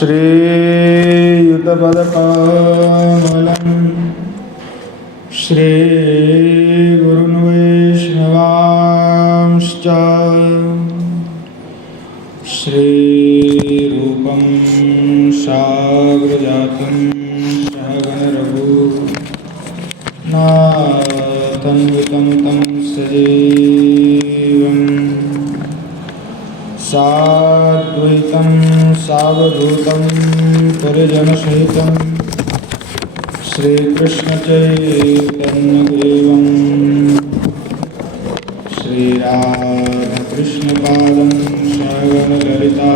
श्रीयुतपदकमलं श्रीगुरुन् वैष्णवांश्च श्रीरूपं साग्रजातं सहगणरघुनाथं तं सजीवं साद्वैतं सावधूतं परिजनसहितं श्रीकृष्णचैतन्यदेवं श्रीराधाकृष्णपादं सहगणललिता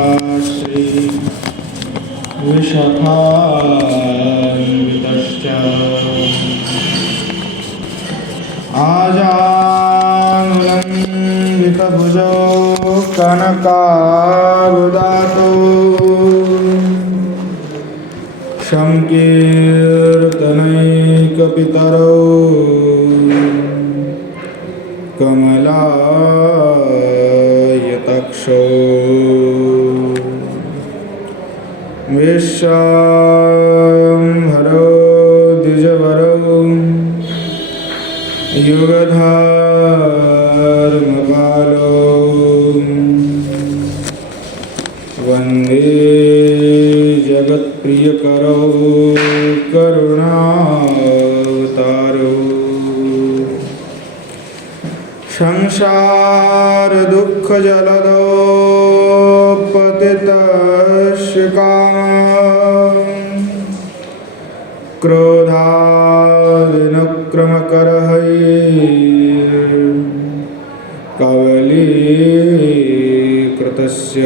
श्रीविशाखान्वितश्च आजानुलम्बितभुजो कनकावदातो संकीर्तनैकपितरो कमलायताक्षो विश्वाम्भरो द्विजवरो युगधर्मपालो वन्दे जगत्प्रियकरो करुणावतारो संसारदुःखजलदो पतितस्य कामः क्रोधादिनक्रमकरहैर्कवलीकृतस्य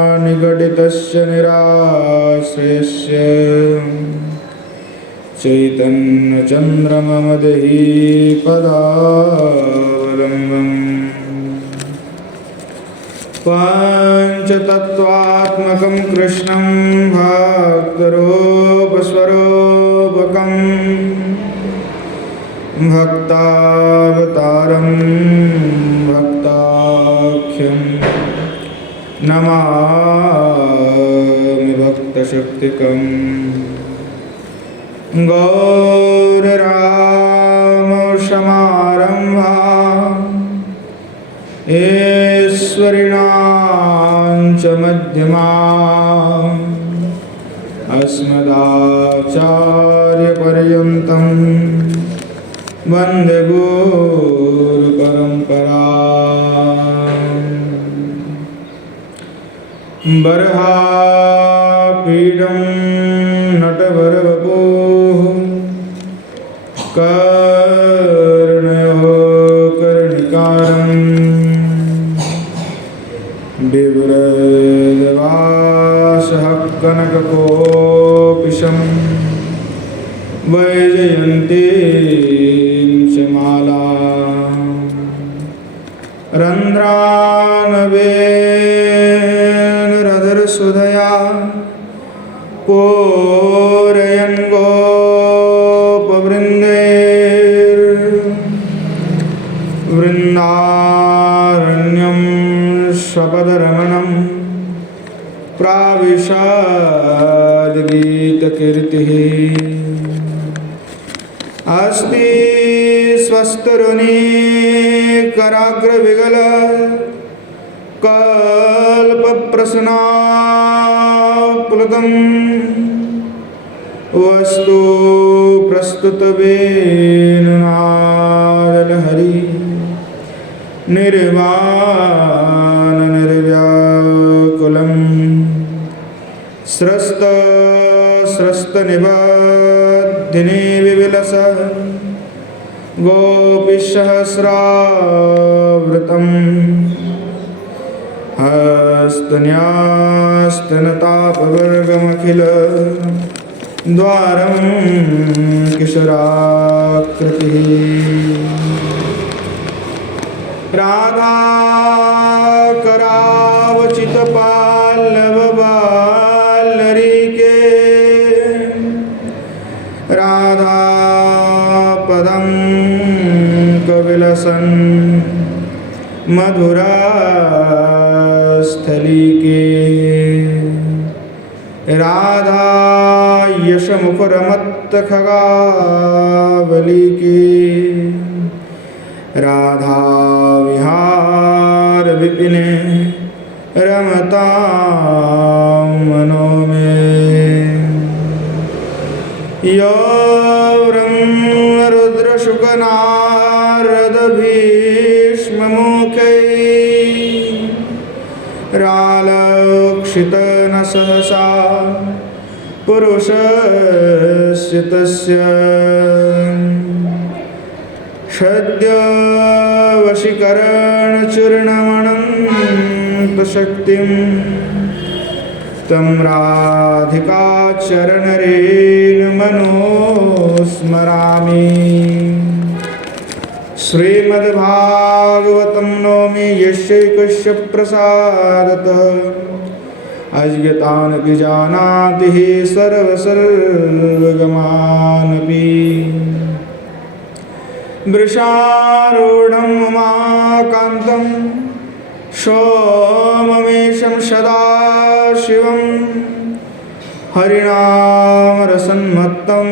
दुर्वासनानिगडितस्य निराश्रयस्य चैतन्यचन्द्रममदेहि पदावलम्बम् पञ्चतत्त्वात्मकं कृष्णं भक्तरूपस्वरूपकं भक्तावतारं भक्ताख्यं नमामि भक्तशक्तिकम् गौररामसमारम्भा ईश्वरिणां च मध्यमाम् अस्मदाचार्यपर्यन्तं वन्दे गुरुपरम्पराम् बर्हापीडं नटवरवपुः कर्णयो कर्णिकारम् बिभ्रद्वासः कनककोपिशं वैजयन्तीं च मालां रन्ध्रानवेणुरधरसुधया पूरयन् गोपवृन्दैर्वृन्दारण्यं स्वपदरमणं प्राविशद्गीतकीर्तिः अस्ति स्वस्तरुणीकराग्रविगल कल्पप्रश्नाप्लुतम् वस्तु प्रस्तुतवेणुनादलहरि निर्वाणनिर्व्याकुलं स्रस्तनिबध्नि विविलसः गोपीसहस्रावृतम् हस्तन्यास्तनतापवर्गमखिल द्वारं किशोराकृतिः राधाकरावचितपाल्लवबाल्लरीके राधापदं कविलसन् मधुरा स्थली के राधा यश मुकुर मत्त खगावली के राधा विहार विपिन रमता मनो में यौरं रुद्र शुक नारद भीष्म मुखै रालक्षित न सहसा पुरुषस्य तस्य सद्य वशीकरण चूर्णमणं शक्तिं तं राधिका चरणरेण मनोस्मरामि। श्रीमद्भागवतं नौमि यस्यैकस्य प्रसादतः अज्ञतानपि जानाति सर्वगमानपि वृषारूढं उमाकान्तं सोममेशं सदा शिवं हरिनामरसन्मत्तं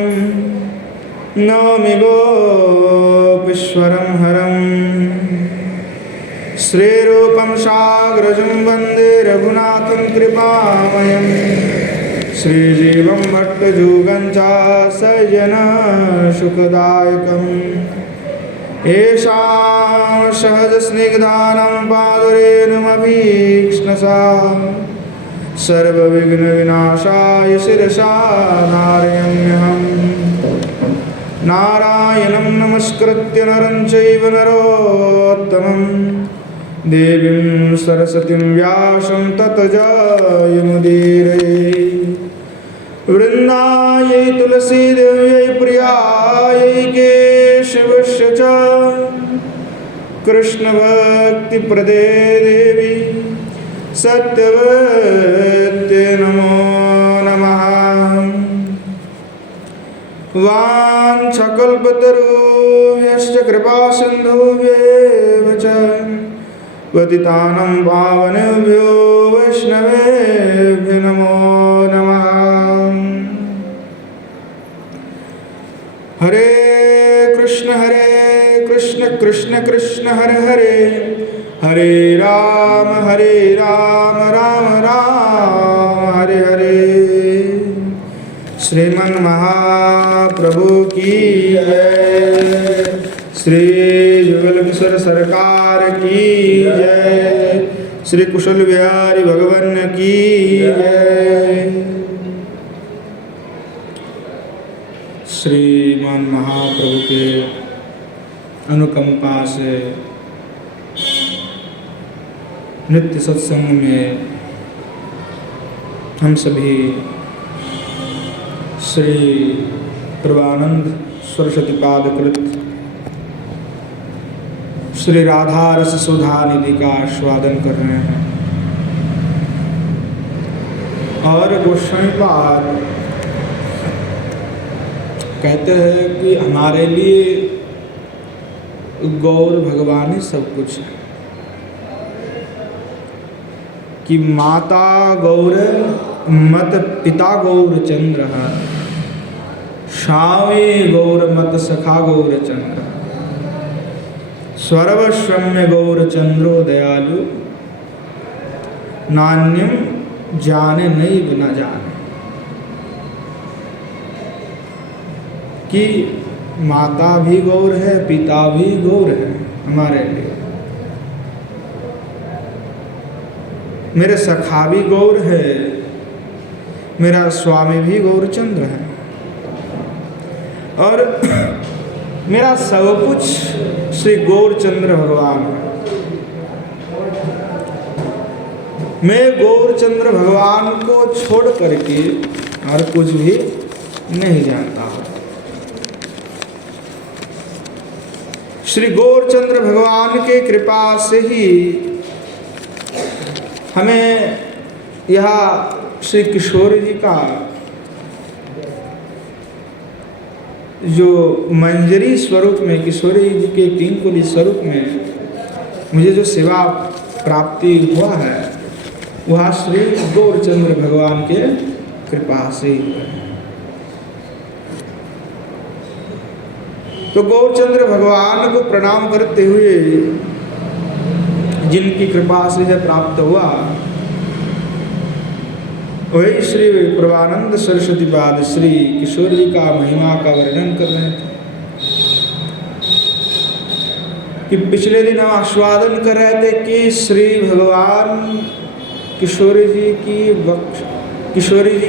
नौमि गोपीश्वरं हरं। श्रीरूपं साग्रजं वन्दे रघुनाथं कृपामयं श्रीजीवं भट्टजुगं च सज्जनसुखदायकम् येषां सहजस्निग्धानं पादरेणुमभीक्ष्णसा सर्वविघ्नविनाशाय शिरसा धारयाम्यहम्। नारायणं नमस्कृत्य नरं चैव नरोत्तमं देवीं सरस्वतीं व्यासं ततो जयमुदीरये। वृन्दायै तुलसीदेव्यै प्रियायै केशवस्य च कृष्णभक्तिप्रदे देवी सत्यवते नमो नमः। वाञ्छकल्पतरुभ्यश्च कृपासिन्धुभ्येव च पतितानं पावनेभ्यो वैष्णवेभ्यो नमो नमः। हरे कृष्ण कृष्ण कृष्ण हरे हरे हरे राम राम राम हरे हरे। श्रीमन महाप्रभु की जय। श्री युगल किशोर सरकार की जय। श्री कुशल बिहारी भगवान की जय। श्रीमान महाप्रभु के अनुकंपा से नित्य सत्संग में हम सभी श्री प्रभानंद सरस्वती पादकृत श्री राधा रस सुधा निधि का आस्वादन कर रहे हैं और गोस्वामी पाद कहते हैं कि हमारे लिए गौर भगवान ही सब कुछ है, कि माता गौर मत पिता गौर चंद्र स्वामी गौर मत सखा गौर चंद्र सर्वस्वम्य गौर चंद्रो दयालु नान्यम जाने नहीं बिना जाने। कि माता भी गौर है पिता भी गौर है हमारे लिए, मेरे सखा भी गौर है, मेरा स्वामी भी गौरचंद्र है और मेरा सब कुछ श्री गौरचंद्र भगवान है। मैं गौरचंद्र भगवान को छोड़ करके और कुछ भी नहीं जानता हूँ। श्री गौरचंद्र भगवान के कृपा से ही हमें यह श्री किशोर जी का जो मंजरी स्वरूप में किशोरी जी के तीन कुली स्वरूप में मुझे जो सेवा प्राप्ति हुआ है वह श्री गौरचंद्र भगवान के कृपा से हुआ है। तो गौरचंद्र भगवान को प्रणाम करते हुए जिनकी कृपा से है प्राप्त हुआ वही श्री प्रभानंद सरस्वती पाद श्री किशोर जी का महिमा का वर्णन कर रहे थे कि पिछले दिन हम आस्वादन कर रहे थे कि श्री भगवान किशोरी जी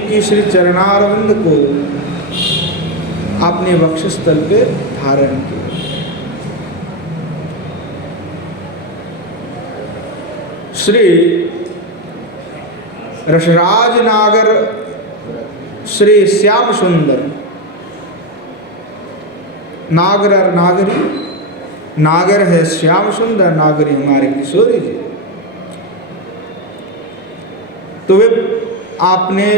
की श्री चरणारविंद को अपने वक्षस्थल पे धारण किया। श्री रसराज नागर श्री श्याम सुंदर नागर और नागरी, नागर है श्याम सुंदर, नागरी हमारे किशोरी जी। तो वे आपने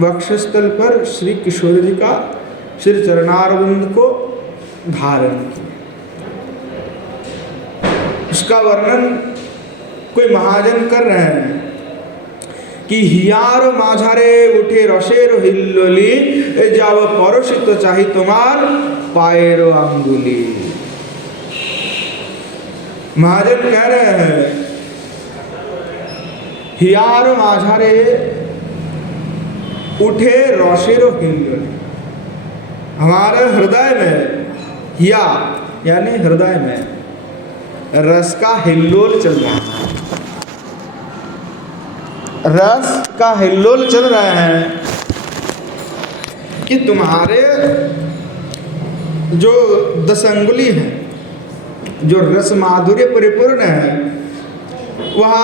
वक्षस्थल पर श्री किशोरी जी का श्री चरणारविंद को धारण किया। इसका वर्णन कोई महाजन कर रहे हैं कि हियारो माझारे उठे रसेरो हिल्लोली जब परोसित चाही तुम्हार पायरो अंगुली। महाजन कह रहे हैं हियारो माझारे उठे रसेरो हिल्लोली, हमारे हृदय में हिया यानी हृदय में रस का हिल्लोल चल रहा है, रस का हिल्लोल चल रहा है कि तुम्हारे जो 10 अंगुली है जो रस माधुर्य परिपूर्ण है वह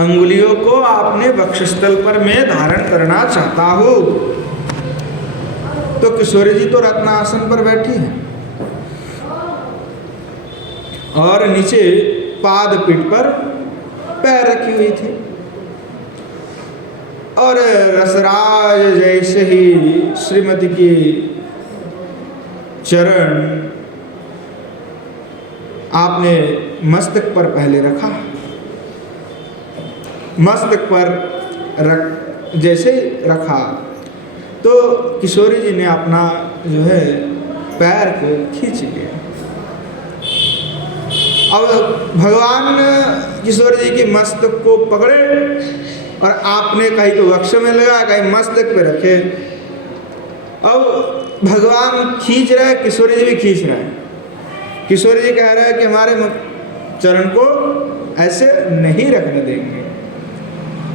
अंगुलियों को आपने वक्षस्थल पर मैं धारण करना चाहता हूँ। तो किशोरी जी तो रत्नासन पर बैठी है और नीचे पाद पीठ पर पैर रखी हुई थी और रसराज जैसे ही श्रीमती की चरण आपने मस्तक पर पहले रखा, मस्तक पर रख जैसे रखा तो किशोरी जी ने अपना जो है पैर को खींच लिया। अब भगवान किशोरी जी की मस्तक को पकड़े और आपने कहीं तो वक्ष में लगा कहीं मस्तक पे रखे। अब भगवान खींच रहे, किशोरी जी भी खींच रहे हैं। किशोरी जी कह रहे हैं कि हमारे चरण को ऐसे नहीं रखने देंगे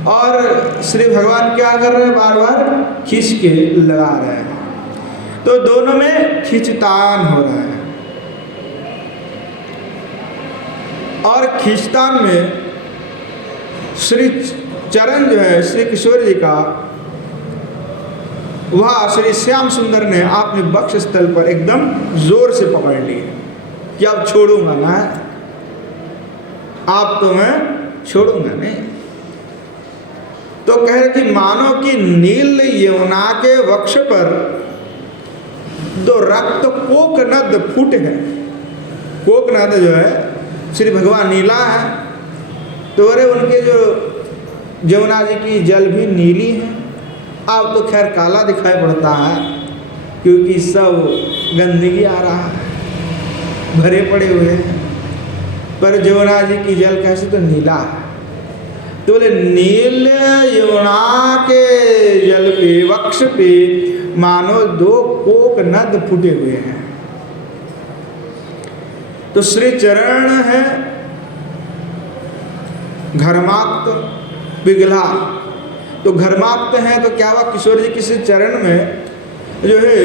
और श्री भगवान क्या कर रहे हैं, बार बार खींच के लगा रहे हैं। तो दोनों में खींचतान हो रहा है और खींचतान में श्री चरण जो है श्री किशोर जी का वह श्री श्याम सुंदर ने अपने वक्षस्थल पर एकदम जोर से पकड़ लिए कि अब छोड़ूंगा ना, आप तो मैं छोड़ूंगा नहीं। तो कह रहे कि मानो कि नील यमुना के वक्ष पर 2 रक्त कोक नद फूटे हैं। कोक नद जो है श्री भगवान नीला है तो अरे उनके जो यमुना जी की जल भी नीली है। अब तो खैर काला दिखाई पड़ता है क्योंकि सब गंदगी आ रहा है, भरे पड़े हुए हैं, पर यमुना जी की जल कैसे तो नीला है। तो बोले नील यमुना के जल पे वक्ष पे मानो 2 कोक नद फूटे हुए हैं। तो श्री चरण है घर्माक्त पिघला, तो घर्माक्त है तो क्या हुआ, किशोर जी किसी चरण में जो है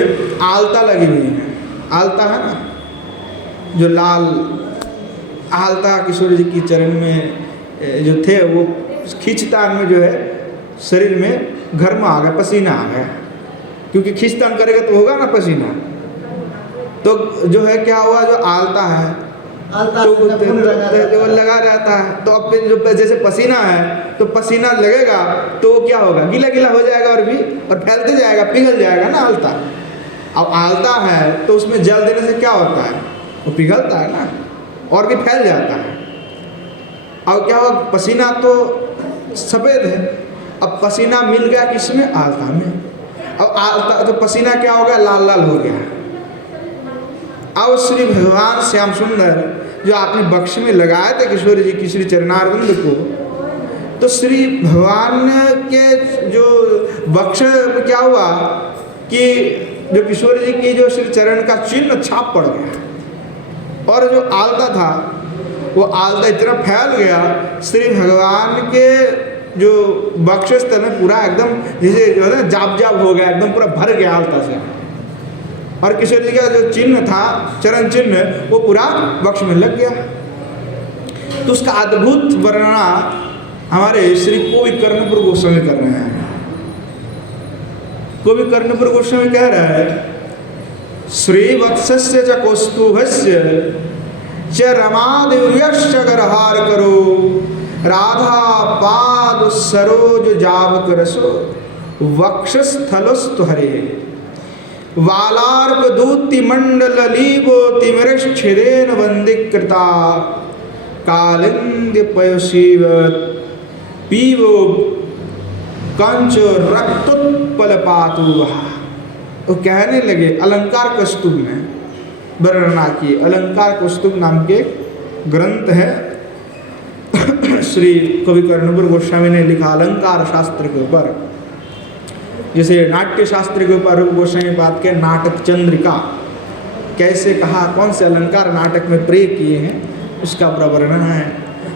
आलता लगी हुई है। आलता है ना, जो लाल आलता किशोर जी की चरण में जो थे वो खींचतान में जो है शरीर में घर्म आ गया, पसीना आ गया, क्योंकि खींचतान करेगा तो होगा ना पसीना। तो जो है क्या हुआ, जो आलता है तो वो लगा रहता है। तो अब जो जैसे पसीना है तो पसीना लगेगा तो वो क्या होगा, गीला गीला हो जाएगा और भी और फैलते जाएगा, पिघल जाएगा ना आलता। अब आलता है तो उसमें जल देने से क्या होता है, वो पिघलता है ना और भी फैल जाता है। अब क्या हुआ, पसीना तो सफेद है, अब पसीना मिल गया किसमें, आलता में। अब आलता तो पसीना क्या हो गया, लाल लाल हो गया। अब श्री भगवान श्याम सुंदर जो आपने बक्ष में लगाए थे किशोरी जी की श्री चरणारविंद को, तो श्री भगवान के जो बक्ष में क्या हुआ कि जो किशोरी जी की जो श्री चरण का चिन्ह छाप पड़ गया, और जो आलता था वो आलता इतना फैल गया, श्री भगवान के जो बक्ष स्थल में पूरा एकदम जैसे जो है ना जाप जाप हो गया, एकदम पूरा भर गया आलता से। और किशोर जी का जो चिन्ह था, चरण चिन्ह, वो पूरा बक्ष में लग गया। तो उसका अद्भुत वर्णना हमारे श्री कोवि कर्णपुर गोस्वामी कर रहे हैं। कोवि कर्णपुर गोस्वामी कह रहा है, श्रीवत्सस्य च कौस्तुभस्य च रमादेव्यश्च गरहार करो, राधा पाद सरोज जावक रसो वक्षस्थलस्तु हरे, वालार्क दूति मंडल लीबो तिमिरच्छेदेन वंदिकृता, कालिंद पयोशीव पीवो कंच रक्तोत्पल पातु। वो कहने लगे, अलंकार कौस्तुभ में वर्णना की, अलंकार कौस्तुभ नाम के ग्रंथ है, श्री कवि कर्णपुर गोस्वामी ने लिखा अलंकार शास्त्र के ऊपर। जैसे नाट्य शास्त्र के ऊपर रूप गोस्वामी बात के नाटक चंद्रिका कैसे कहा, कौन से अलंकार नाटक में प्रयोग किए हैं, उसका वर्णन है।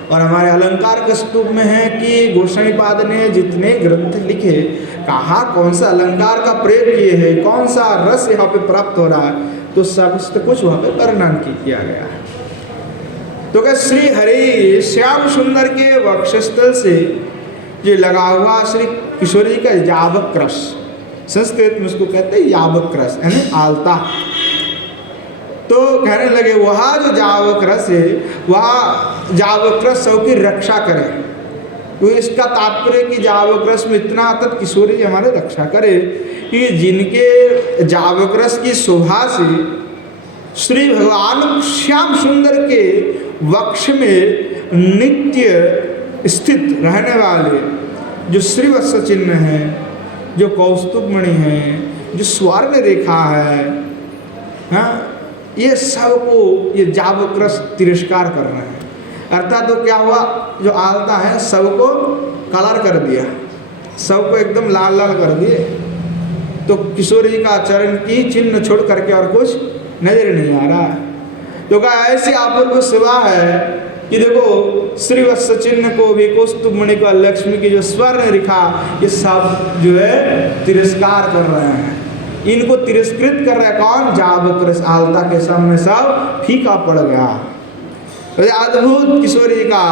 और हमारे अलंकार कौस्तुभ में है कि गोस्वामी पाद ने जितने ग्रंथ लिखे, कहा कौन सा अलंकार का प्रयोग किए हैं, कौन सा रस यहाँ पे प्राप्त हो रहा है, तो सब कुछ वहाँ पे वर्णन किया गया है। तो क्या श्री हरि श्याम सुंदर के वक्षस्थल से ये लगा हुआ श्री किशोरी का यावक रस, संस्कृत में उसको कहते हैं यावक रस, यानी आलता। तो कहने लगे वहाँ जो जावक रस है, वहाँ जावक रस सबकी रक्षा करे। तो इसका तात्पर्य कि जावक रस में इतना तक किशोरी हमारे रक्षा करे कि जिनके जावक रस की शोभा से श्री भगवान श्याम सुंदर के वक्ष में नित्य स्थित रहने वाले जो श्रीवत्स चिन्ह है, जो कौस्तुभ मणि है, जो स्वर्ण रेखा है, हाँ, ये सबको ये जावक रस तिरस्कार कर रहे हैं। अर्थात तो क्या हुआ, जो आलता है सबको कलर कर दिया, सबको एकदम लाल लाल कर दिए। तो किशोरी का चरण की चिन्ह छोड़ करके और कुछ नजर नहीं आ रहा। तो क्या ऐसी अपूर्व सेवा है कि देखो श्रीवत्स चिन्ह को भी, कौस्तुभ मणि को, लक्ष्मी की जो स्वर्ण रेखा, ये सब जो है तिरस्कार कर रहे हैं, इनको तिरस्कृत कर रहे हैं। कौन? जावक रस आलता के सामने सब फीका पड़ गया। तो अद्भुत किशोरी का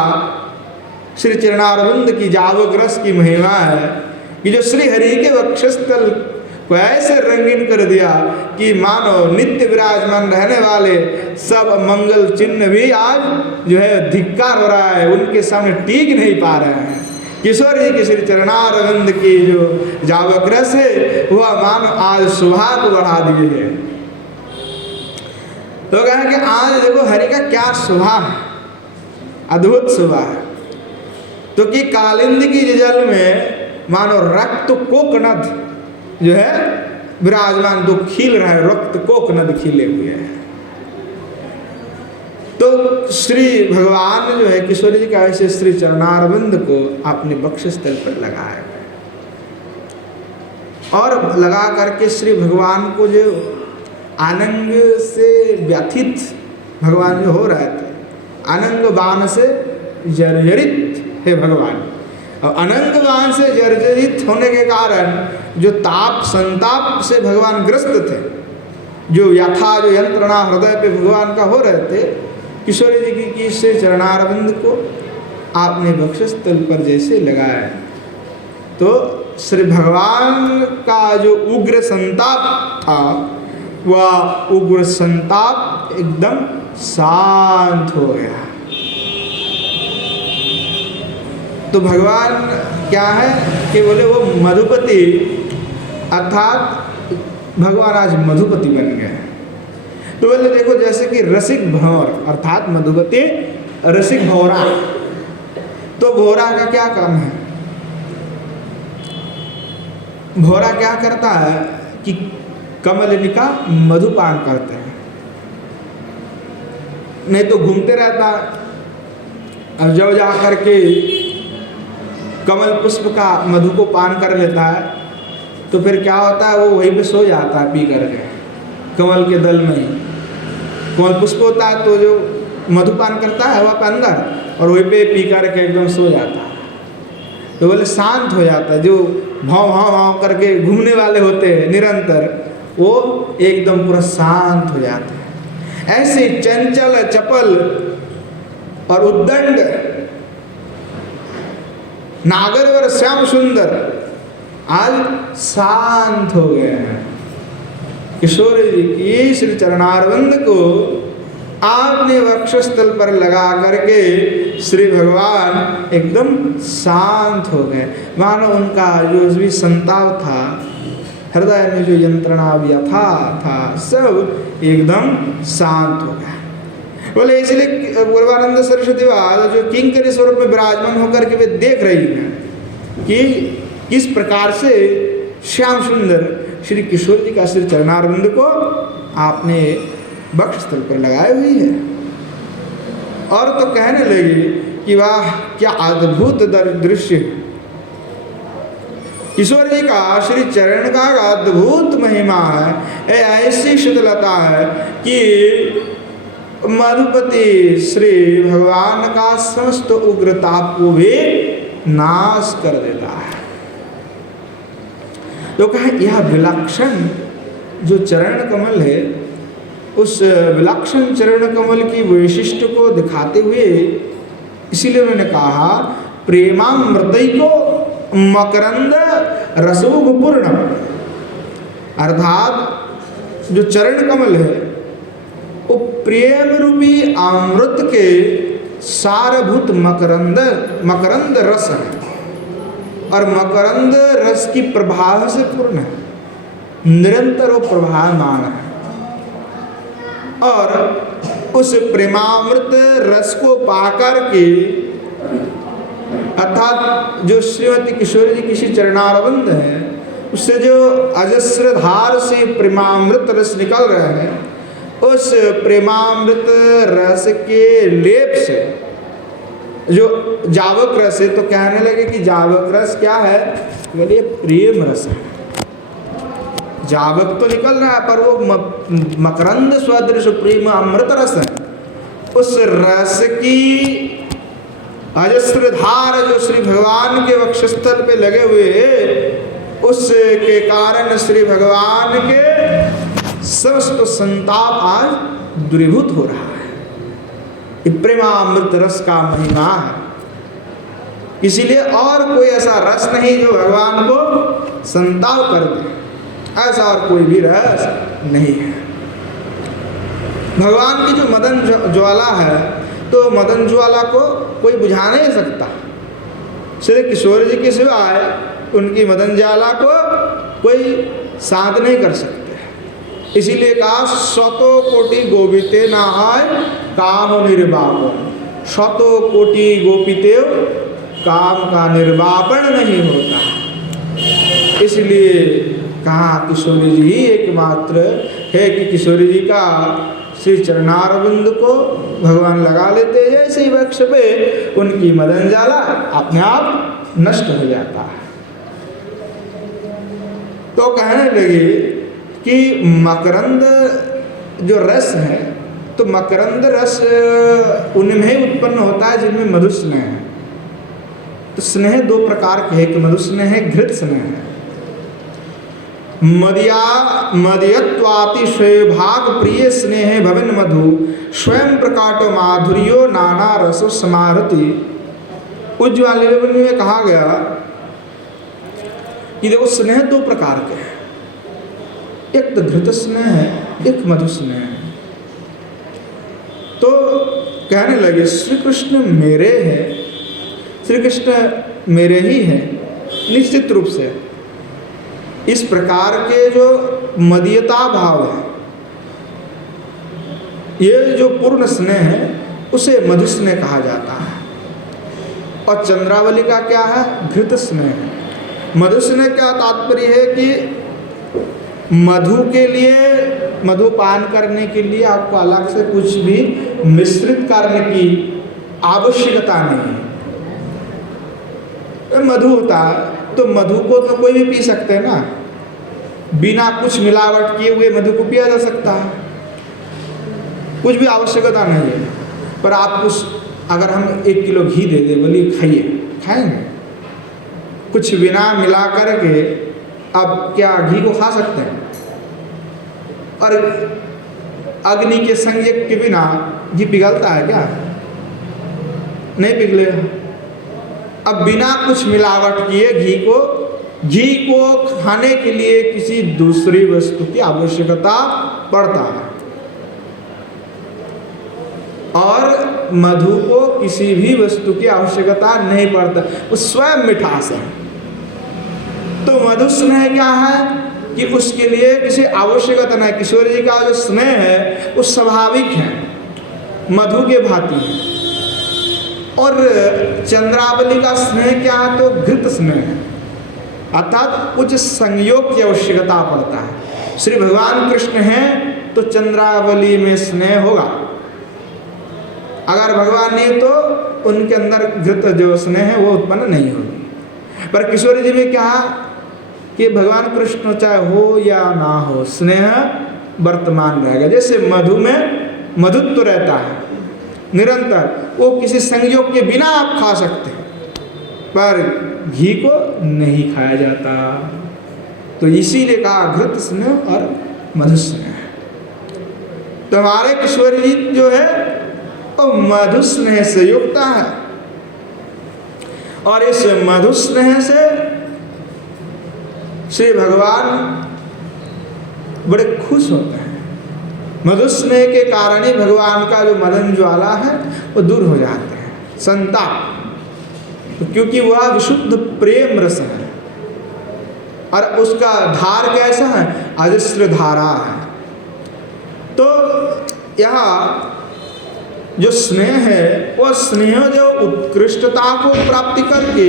श्री चरणारविंद की जावक रस की महिमा है कि जो श्री हरि के वक्षस्थल को ऐसे रंगीन कर दिया कि मानो नित्य विराजमान रहने वाले सब मंगल चिन्ह भी आज जो है धिक्कार हो रहा है, उनके सामने टीक नहीं पा रहे हैं। किशोर जी के श्री चरणारविंद की जो जावक रस है वह मानो आज शोभा को बढ़ा दिए है। तो कहें कि आज देखो हरि का क्या शोभा है, अद्भुत शोभा है। तो कि कालिंदी की जल में मानो रक्त कोकनद जो है विराजमान, तो खिल रहा है, रक्त कोकनद खिले हुए हैं। तो श्री भगवान जो है किशोरी जी का ऐसे श्री चरणारविंद को अपने वक्षस्थल पर लगाया और लगा करके श्री भगवान को जो आनंद से व्यथित भगवान जो हो रहे थे, अनंग बाण से जर्जरित है भगवान, और अनंग बाण से जर्जरित होने के कारण जो ताप संताप से भगवान ग्रस्त थे, जो व्यथा जो यंत्रणा हृदय पे भगवान का हो रहे थे, किशोरी जी की श्री चरणारविंद को आपने वक्षस्थल पर जैसे लगाया तो श्री भगवान का जो उग्र संताप था वह उग्र संताप एकदम शांत हो गया। तो भगवान क्या है कि बोले वो मधुपति, अर्थात भगवान आज मधुपति बन गए। तो बोले देखो जैसे कि रसिक भंवर अर्थात मधुपति रसिक भंवरा, तो भौरा का क्या काम है? भौरा क्या करता है कि कमलिका मधुपान करते हैं, नहीं तो घूमते रहता है। अब जब जा करके कमल पुष्प का मधु को पान कर लेता है तो फिर क्या होता है, वो वहीं पे सो जाता है पी करके, कमल के दल में ही। कमल पुष्प होता है तो जो मधुपान करता है हवा पे अंदर, और वहीं पे पी करके एकदम सो जाता है। तो बोले शांत हो जाता है। जो भाव भाव भाव करके घूमने वाले होते हैं निरंतर, वो एकदम पूरा शांत हो जाते हैं। ऐसे चंचल चपल और उद्दंड नागरवर श्याम सुंदर आज शांत हो गए हैं। किशोर जी की श्री चरणारविंद को आपने वक्षस्थल पर लगा करके श्री भगवान एकदम शांत हो गए, मानो उनका जो भी संताप था, हृदय में जो यंत्रणा व्यथा था, सब एकदम शांत हो गया। बोले इसलिए पूर्वानंद सरस्वती वाद जो किंकरी स्वरूप में विराजमान होकर के वे देख रही हैं कि किस प्रकार से श्याम सुंदर श्री किशोर जी का श्री चरणारविंद को आपने वक्षस्थल पर लगाई हुई है। और तो कहने लगी कि वाह क्या अद्भुत दृश्य, किशोर जी का श्री चरण का अद्भुत महिमा है। ऐसी शीतलता है कि मधुपति श्री भगवान का समस्त उग्रताप को भी नाश कर देता है। तो कहा यह विलक्षण जो चरण कमल है, उस विलक्षण चरण कमल की वैशिष्ट को दिखाते हुए इसीलिए उन्होंने कहा प्रेमामृतई को मकरंद रसोगपूर्ण, अर्थात जो चरण कमल है वो प्रेम रूपी अमृत के सारभूत मकरंद रस है, और मकरंद रस की प्रभाव से पूर्ण है, निरंतर वो प्रभावमान है। और उस प्रेमामृत रस को पाकर के, अर्थात जो श्रीमती किशोरी जी की श्री चरणारविंद है, उससे जो अजस्र धार से प्रेमामृत रस निकल रहे हैं, उस प्रेमामृत रस के लेप से जो जावक रस है, तो कहने लगे कि जावक रस क्या है? बोलिए प्रेम रस है। जावक तो निकल रहा है पर वो मकरंद सदृश प्रेम अमृत रस है। उस रस की अजस्र धार जो श्री भगवान के वक्षस्थल पे लगे हुए, उसके कारण श्री भगवान के समस्त संताप आज दूरीभूत हो रहा है। ये प्रेमामृत रस का महिमा है। इसीलिए और कोई ऐसा रस नहीं जो भगवान को संताप कर दे, ऐसा और कोई भी रस नहीं है। भगवान की जो मदन ज्वाला है, तो मदन ज्वाला को कोई बुझा नहीं सकता। श्री किशोर जी के सिवाय उनकी मदन ज्वाला को कोई शांत नहीं कर सकते। इसीलिए कहा शतो कोटि गोपिते ना आय काम निर्वापन, शतो कोटि गोपिते काम का निर्वापन नहीं होता। इसलिए कहा किशोरी जी ही एकमात्र है कि किशोरी जी का श्री चरणारविंद को भगवान लगा लेते, जैसे ही वक्ष पे उनकी मदन जाला अपने आप नष्ट हो जाता है। तो कहने लगे कि मकरंद जो रस है, तो मकरंद रस उनमें ही उत्पन्न होता है जिनमें मधु स्नेह है। तो स्नेह दो प्रकार के है, कि मधु स्नेह है, घृत स्नेह है। मदयत्वातिशय भाग प्रिय स्नेह भवन मधु स्वयं प्रकाट माधुर्यो नाना रसो समारति। उज्ज्वल में कहा गया कि देखो स्नेह दो प्रकार के हैं, एक तो घृत स्नेह है, एक मधु स्नेह है। तो कहने लगे श्री कृष्ण मेरे हैं, श्री कृष्ण मेरे ही हैं निश्चित रूप से। इस प्रकार के जो मदीयता भाव है, ये जो पूर्ण स्नेह है, उसे मधु स्नेह कहा जाता है। और चंद्रावली का क्या है? घृत स्नेह। मधु स्नेह का तात्पर्य है कि मधु के लिए, मधुपान करने के लिए आपको अलग से कुछ भी मिश्रित करने की आवश्यकता नहीं है। मधु होता है तो मधु को तो कोई भी पी सकते हैं ना, बिना कुछ मिलावट किए हुए मधु को पिया जा सकता है, कुछ भी आवश्यकता नहीं है। पर आप उस, अगर हम 1 किलो घी दे दें, बोलिए खाइए, खाएंगे? कुछ बिना मिला करके अब क्या घी को खा सकते हैं? और अग्नि के संयोग के बिना घी पिघलता है क्या? नहीं पिघलेगा। अब बिना कुछ मिलावट किए घी को खाने के लिए किसी दूसरी वस्तु की आवश्यकता पड़ता है, और मधु को किसी भी वस्तु की आवश्यकता नहीं पड़ता, वो स्वयं मिठास है। तो मधु स्नेह क्या है कि उसके लिए किसी आवश्यकता नहीं। किशोर जी का जो स्नेह है वो स्वाभाविक है, मधु के भांति है। और चंद्रावली का स्नेह क्या है? तो घृत स्नेह है, अर्थात कुछ संयोग की आवश्यकता पड़ता है। श्री भगवान कृष्ण हैं तो चंद्रावली में स्नेह होगा, अगर भगवान नहीं तो उनके अंदर घृत जो स्नेह है वो उत्पन्न नहीं होगी। पर किशोरी जी में क्या कि भगवान कृष्ण चाहे हो या ना हो, स्नेह वर्तमान रहेगा। जैसे मधु में मधुत्व रहता है निरंतर, वो किसी संयोग के बिना आप खा सकते हैं, पर घी को नहीं खाया जाता। तो इसीलिए कहा घृत स्नेह और मधु स्नेह। तो हमारे किशोरी जी जो है वो मधु स्नेह से युक्त है, और इस मधु स्नेह से श्री भगवान बड़े खुश होते हैं। मधु स्नेह के कारण ही भगवान का जो मदन ज्वाला है वो दूर हो जाते हैं, संताप, तो क्योंकि वह विशुद्ध प्रेम रस है, और उसका धार कैसा है? अजस्र धारा है। तो यहाँ जो स्नेह है वह स्नेह जो उत्कृष्टता को प्राप्ति करके,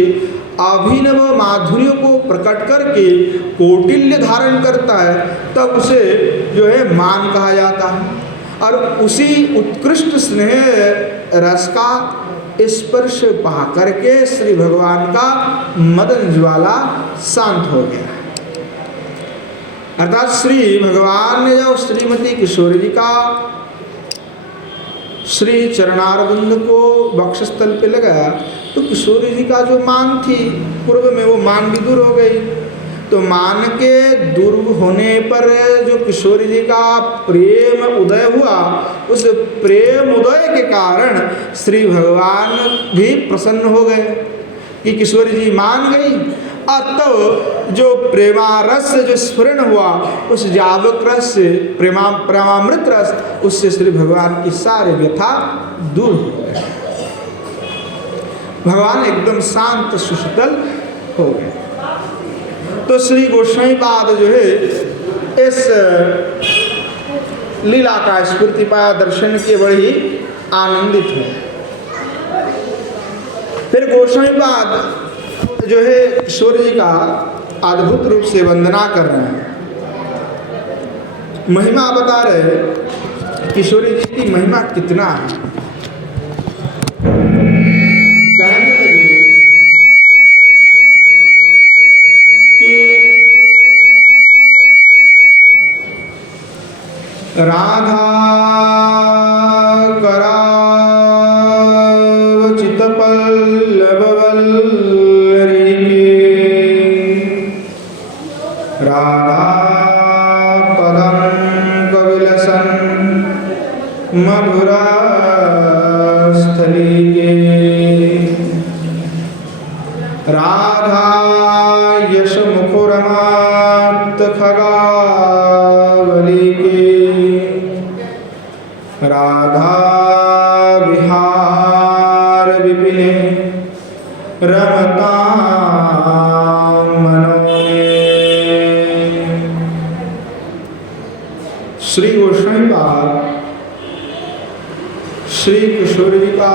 अभिनव माधुर्य को प्रकट करके कौटिल्य धारण करता है, तब उसे जो है मान कहा जाता है। और उसी उत्कृष्ट स्नेह रस का स्पर्श पा करके श्री भगवान का मदन ज्वाला शांत हो गया। अर्थात श्री भगवान ने जब श्रीमती किशोरी जी का श्री चरणारविंद को वक्षस्थल पे लगाया, तो किशोरी जी का जो मान थी पूर्व में, वो मान भी दूर हो गई। तो मान के दूर होने पर जो किशोरी जी का प्रेम उदय हुआ, उस प्रेम उदय के कारण श्री भगवान भी प्रसन्न हो गए कि किशोरी जी मान गई। और तब जो प्रेमारस जो स्फुरण हुआ, उस जावक रस से, प्रेमामृत रस, उससे श्री भगवान की सारे व्यथा दूर हो गए। भगवान एकदम शांत सुशीतल हो गए। तो श्री गोसाई पाद जो है इस लीला का स्फूर्ति पाया दर्शन के बड़े ही आनंदित है। फिर गोसाई पाद जो है किशोर जी का अद्भुत रूप से वंदना कर रहे हैं, महिमा बता रहे किशोरी जी की महिमा कितना है। कहने लगे कि राधा मधुरा स्थली के राधा यश मुखुरमात खगावली के राधा विहार विपिने रमता मनोने। श्री गोस्वामी पाद श्री किशोर जी का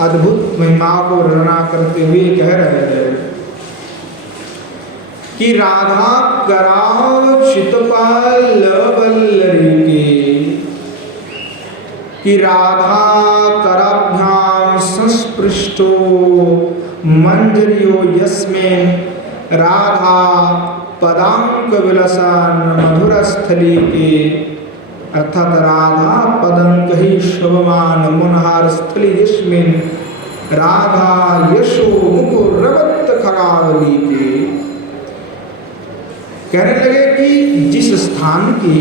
अद्भुत महिमाओं को वर्णना करते हुए कह रहे हैं कि राधा कराओ चितपाल वल्लरी के, कि राधा कराभ्याम संस्पृष्टो मंजरियो यस्मिन् राधा पदांक विलसन मधुरस्थली के, अर्थात राधा पदंक ही शोभमान मुनहार स्थली यस्मिन् राधा यशो मुकुरवत खरावली के। कहने लगे कि जिस स्थान की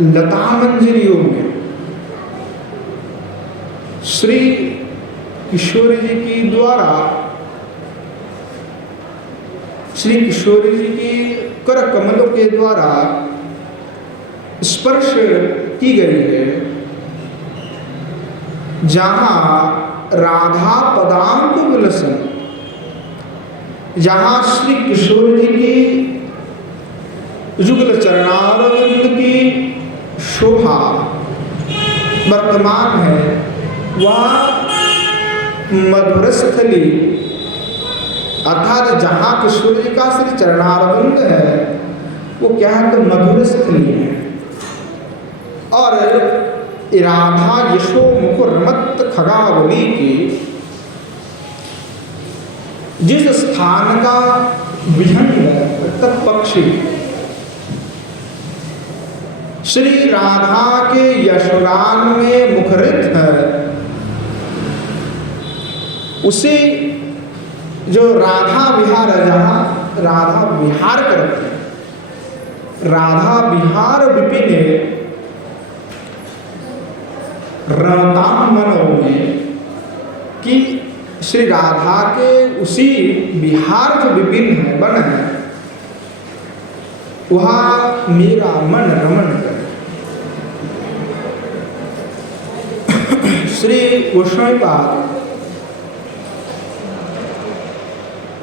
लता मंजरियों में श्री किशोरी जी की द्वारा श्री किशोरी जी की कर कमलों के द्वारा स्पर्श की गई है, जहां राधा पदांक विलसन, जहां श्री किशोर जी की युगल चरणारविंद की शोभा वर्तमान है, वह मधुरस्थली अर्थात जहाँ किशोर जी का श्री चरणारविंद है वो क्या है, तो मधुरस्थली है। और राधा यशो मुकुरमत खगावली की जिस स्थान का विहंग है तत्पक्षी श्री राधा के यशोगान में मुखरित है, उसे जो राधा विहार है, जहाँ राधा विहार करते हैं, राधा विहार विपिने रमताम मनो में, कि श्री राधा के उसी विहार जो विपिन है, वन है, वहाँ मेरा मन रमन करे। श्री गोस्वामीपाद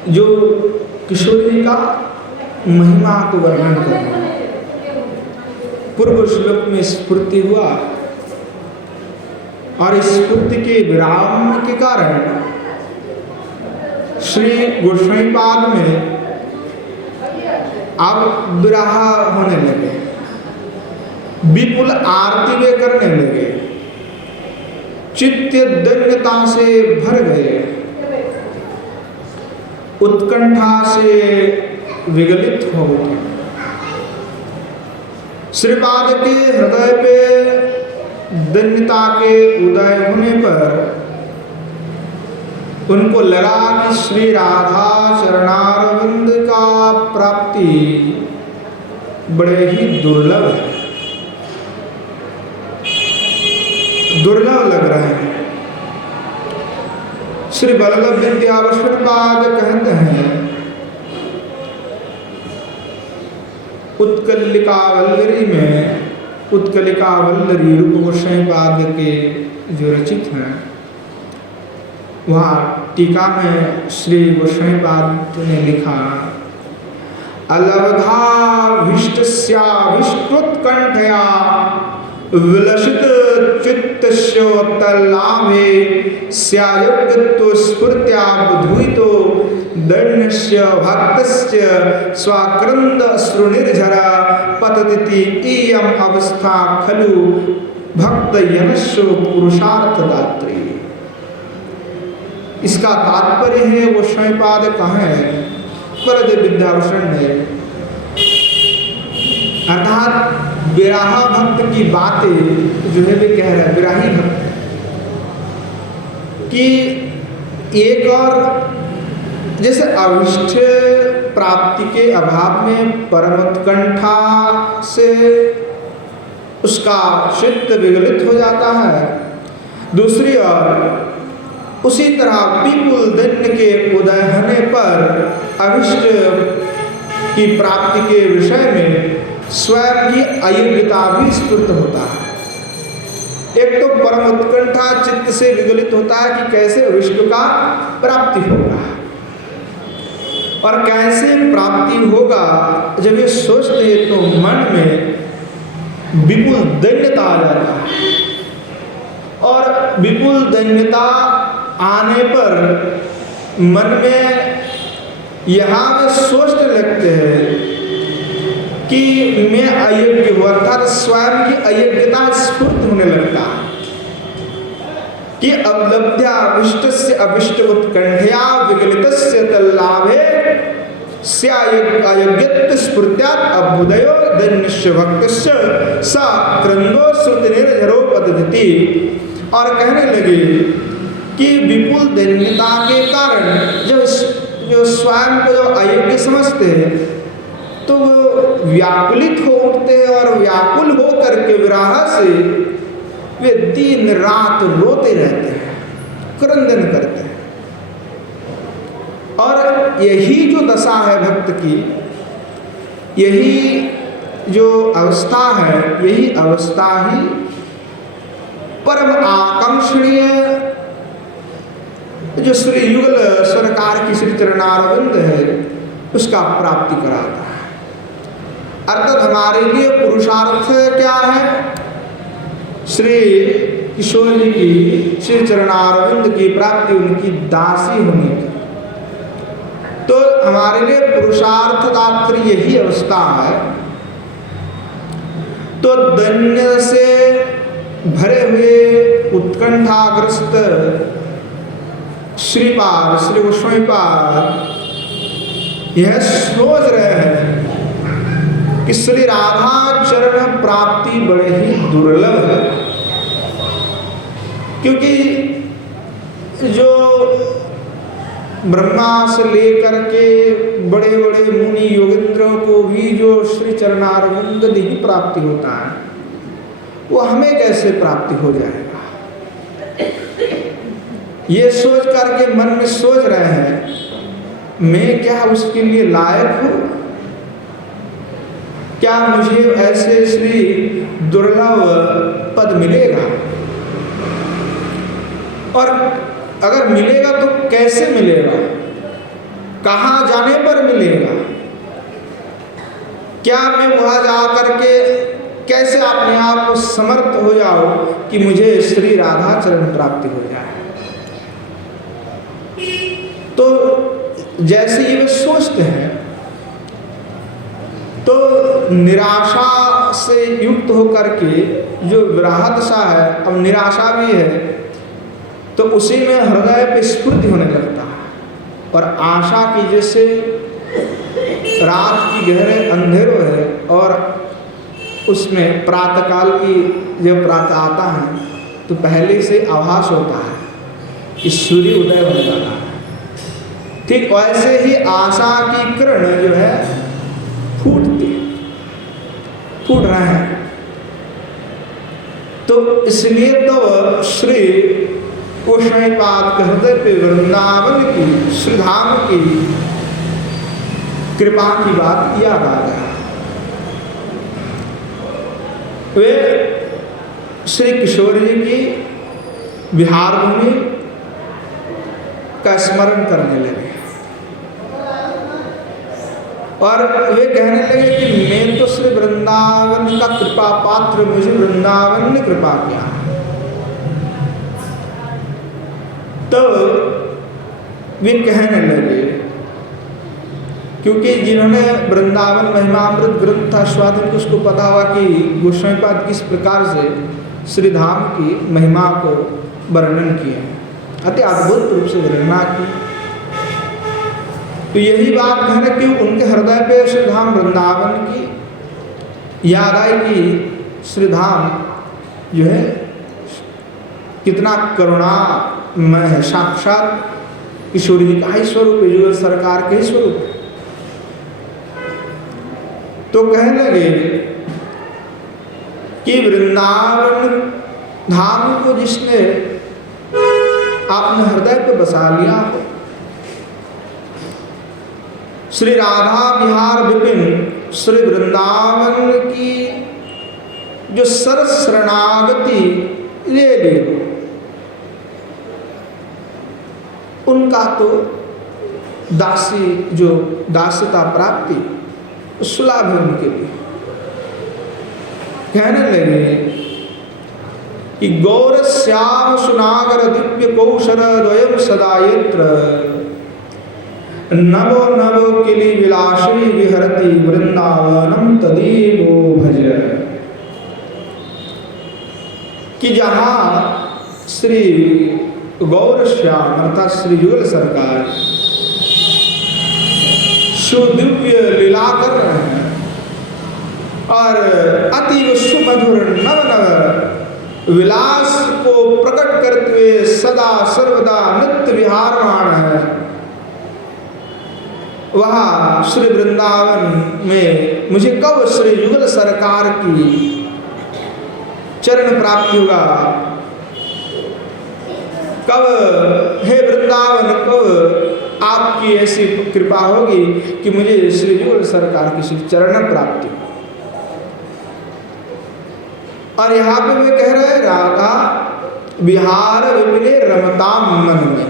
जो किशोर जी का महिमा को वर्णन कर रहे हैं, पूर्व श्लोक में स्फूर्ति हुआ और इस स्फूर्ति के विराम के कारण श्री गोस्वामीपाद में अब विराह होने लगे, विपुल आरती वे करने लगे, चित्त दैन्यता से भर गए, उत्कंठा से विगलित हो उठे। श्रीपाद के हृदय पे दैन्यता के उदय होने पर उनको लगा कि श्री राधा चरणारविंद का प्राप्ति बड़े ही दुर्लभ है, दुर्लभ लग रहे हैं। श्री वल्लभ विद्याभूषण पाद कहते हैं, उत्कलिका वल्लरी में, उत्कलिका वल्लरी रूप गोस्वामी पाद के जो रचित हैं, वहाँ टीका में श्री गोस्वामी पाद ने लिखा, अलवधाभीष्टस्या विष्णुत्कंठया विलसित चित्तस्य तल्लाभे स्यायोग्यत्व स्फूर्त्या बुधुइतो दैन्यस्य भक्तस्य स्वाक्रंद अश्रुनिर्झरा पतति इयम् अवस्था खलु भक्तयनस्य पुरुषार्थदात्री। इसका तात्पर्य है वो गोस्वामीपाद कहाँ है, वल्लभ विद्याभूषण ने, अर्थात विराह भक्त की बातें जो है वे कह रहे हैं, विराही भक्त कि एक और जैसे अविष्ट प्राप्ति के अभाव में परमोत्कंठा से उसका चित्त विगलित हो जाता है, दूसरी ओर उसी तरह विपुल दैन्य के उदय होने पर अविष्ट की प्राप्ति के विषय में स्वयं की अयोग्यता भी स्फुरित होता है। एक तो परम उत्कंठा चित्त से विगलित होता है कि कैसे विष्णु का प्राप्ति होगा, और कैसे प्राप्ति होगा जब ये सोचते हैं तो मन में विपुल दैन्यता आ जाता है, और विपुल दैन्यता आने पर मन में यहाँ वे सोचने लगते हैं कि मैं अयोग्य हूँ, अर्थात स्वयं की अयोग्यता स्फुट होने लगता है कि अवलब्ध्या अविष्टस्य अविष्ट उत्कंठया विगलितस्य तल्लाभे स्यायोग्यत्व स्फुर्त्यात् अभ्युदयो धन्यस्य भक्तस्य सा क्रंदो श्रुतिनिर्झरोपदधति। और कहने लगे कि विपुल धन्यता के कारण जो स्वयं को जो अयोग्य समझते हैं तो वो व्याकुलित हो उठते हैं और व्याकुल हो करके विरह से वे दिन रात रोते रहते हैं, क्रंदन करते हैं। और यही जो दशा है भक्त की, यही जो अवस्था है, यही अवस्था ही परम आकांक्षणीय जो श्री युगल सरकार की श्री चरणारविंद है उसका प्राप्ति कराता है। अर्थात हमारे लिए पुरुषार्थ क्या है? श्री किशोर जी की श्री चरणारविंद की प्राप्ति, उनकी दासी होने की। तो हमारे लिए पुरुषार्थ तात्पर्य यही अवस्था है। तो धन्य से भरे हुए उत्कंठाग्रस्त श्रीपाद श्री गोस्वामीपाद यह सोच रहे हैं कि श्री राधा चरण प्राप्ति बड़े ही दुर्लभ है, क्योंकि जो ब्रह्मा से लेकर के बड़े बड़े मुनि योगेंद्रों को भी जो श्री चरणारविंद नहीं प्राप्ति होता है, वो हमें कैसे प्राप्ति हो जाएगा? ये सोच करके मन में सोच रहे हैं मैं क्या उसके लिए लायक हूँ? क्या मुझे ऐसे श्री दुर्लभ पद मिलेगा? और अगर मिलेगा तो कैसे मिलेगा? कहाँ जाने पर मिलेगा? क्या मैं वहां जा करके कैसे अपने आप को समर्थ हो जाओ कि मुझे श्री राधा चरण प्राप्ति हो जाए? तो जैसे ये वे सोचते हैं तो निराशा से युक्त होकर के जो विरह दशा है, अब निराशा भी है, तो उसी में हृदय पे स्फूर्ति होने लगता है और आशा की जैसे रात की गहरे अंधेरों है और उसमें प्रातःकाल की जब प्रातः आता है तो पहले से आभास होता है कि सूर्य उदय होने वाला है। ठीक वैसे ही आशा की किरण जो है फूट रहे हैं। तो इसलिए तो श्री गोस्वामीपाद के हृदय पे वृंदावन की श्रीधाम की कृपा की बात याद आ गया। वे श्री किशोर जी की बिहार भूमि का स्मरण करने लगे और वे कहने लगे कि मैं तो श्री वृंदावन का कृपा पात्र, मुझे वृंदावन ने कृपा किया। तो वे कहने लगे, क्योंकि जिन्होंने वृंदावन महिमामृत ग्रंथ था स्वाधीन, उसको पता हुआ कि गोस्वामीपाद किस प्रकार से श्री धाम की महिमा को वर्णन किया, अति अद्भुत रूप से वर्णना की। तो यही बात कहने कि उनके हृदय पे श्री धाम वृंदावन की याद आई कि श्री धाम जो है कितना करुणामय है, साक्षात किशोर जी का ही स्वरूप है, युगल सरकार के ही स्वरूप है। तो कहने लगे कि वृंदावन धाम को जिसने आपने हृदय पे बसा लिया हो, श्री राधा विहार विपिन श्री वृंदावन की जो सरस शरणागति ले ली, उनका तो दासी जो दास्यता प्राप्ति सुलभ है उनके लिए। कहने लगे कि गौरश्याम सुनागर दिव्य कौशल द्वयम सदा यत्र नवो नवो किली विलासी विहरति वृंदावनम तदीवो भज। कि जहाँ श्री गौरश्याम अर्थात श्री युगल सरकार सुदिव्य लीला कर रहे हैं और अति सुमधुर नव नव विलास को प्रकट करते हुए सदा सर्वदा नित्य विहारमान है, वहाँ श्री वृंदावन में मुझे कब श्री युगल सरकार की चरण प्राप्ति होगा, कब हे वृंदावन कब आपकी ऐसी कृपा होगी कि मुझे श्री युगल सरकार की श्री चरण प्राप्ति हो। और यहाँ पे वे कह रहे राधा विहार विपिने रमताम मन में,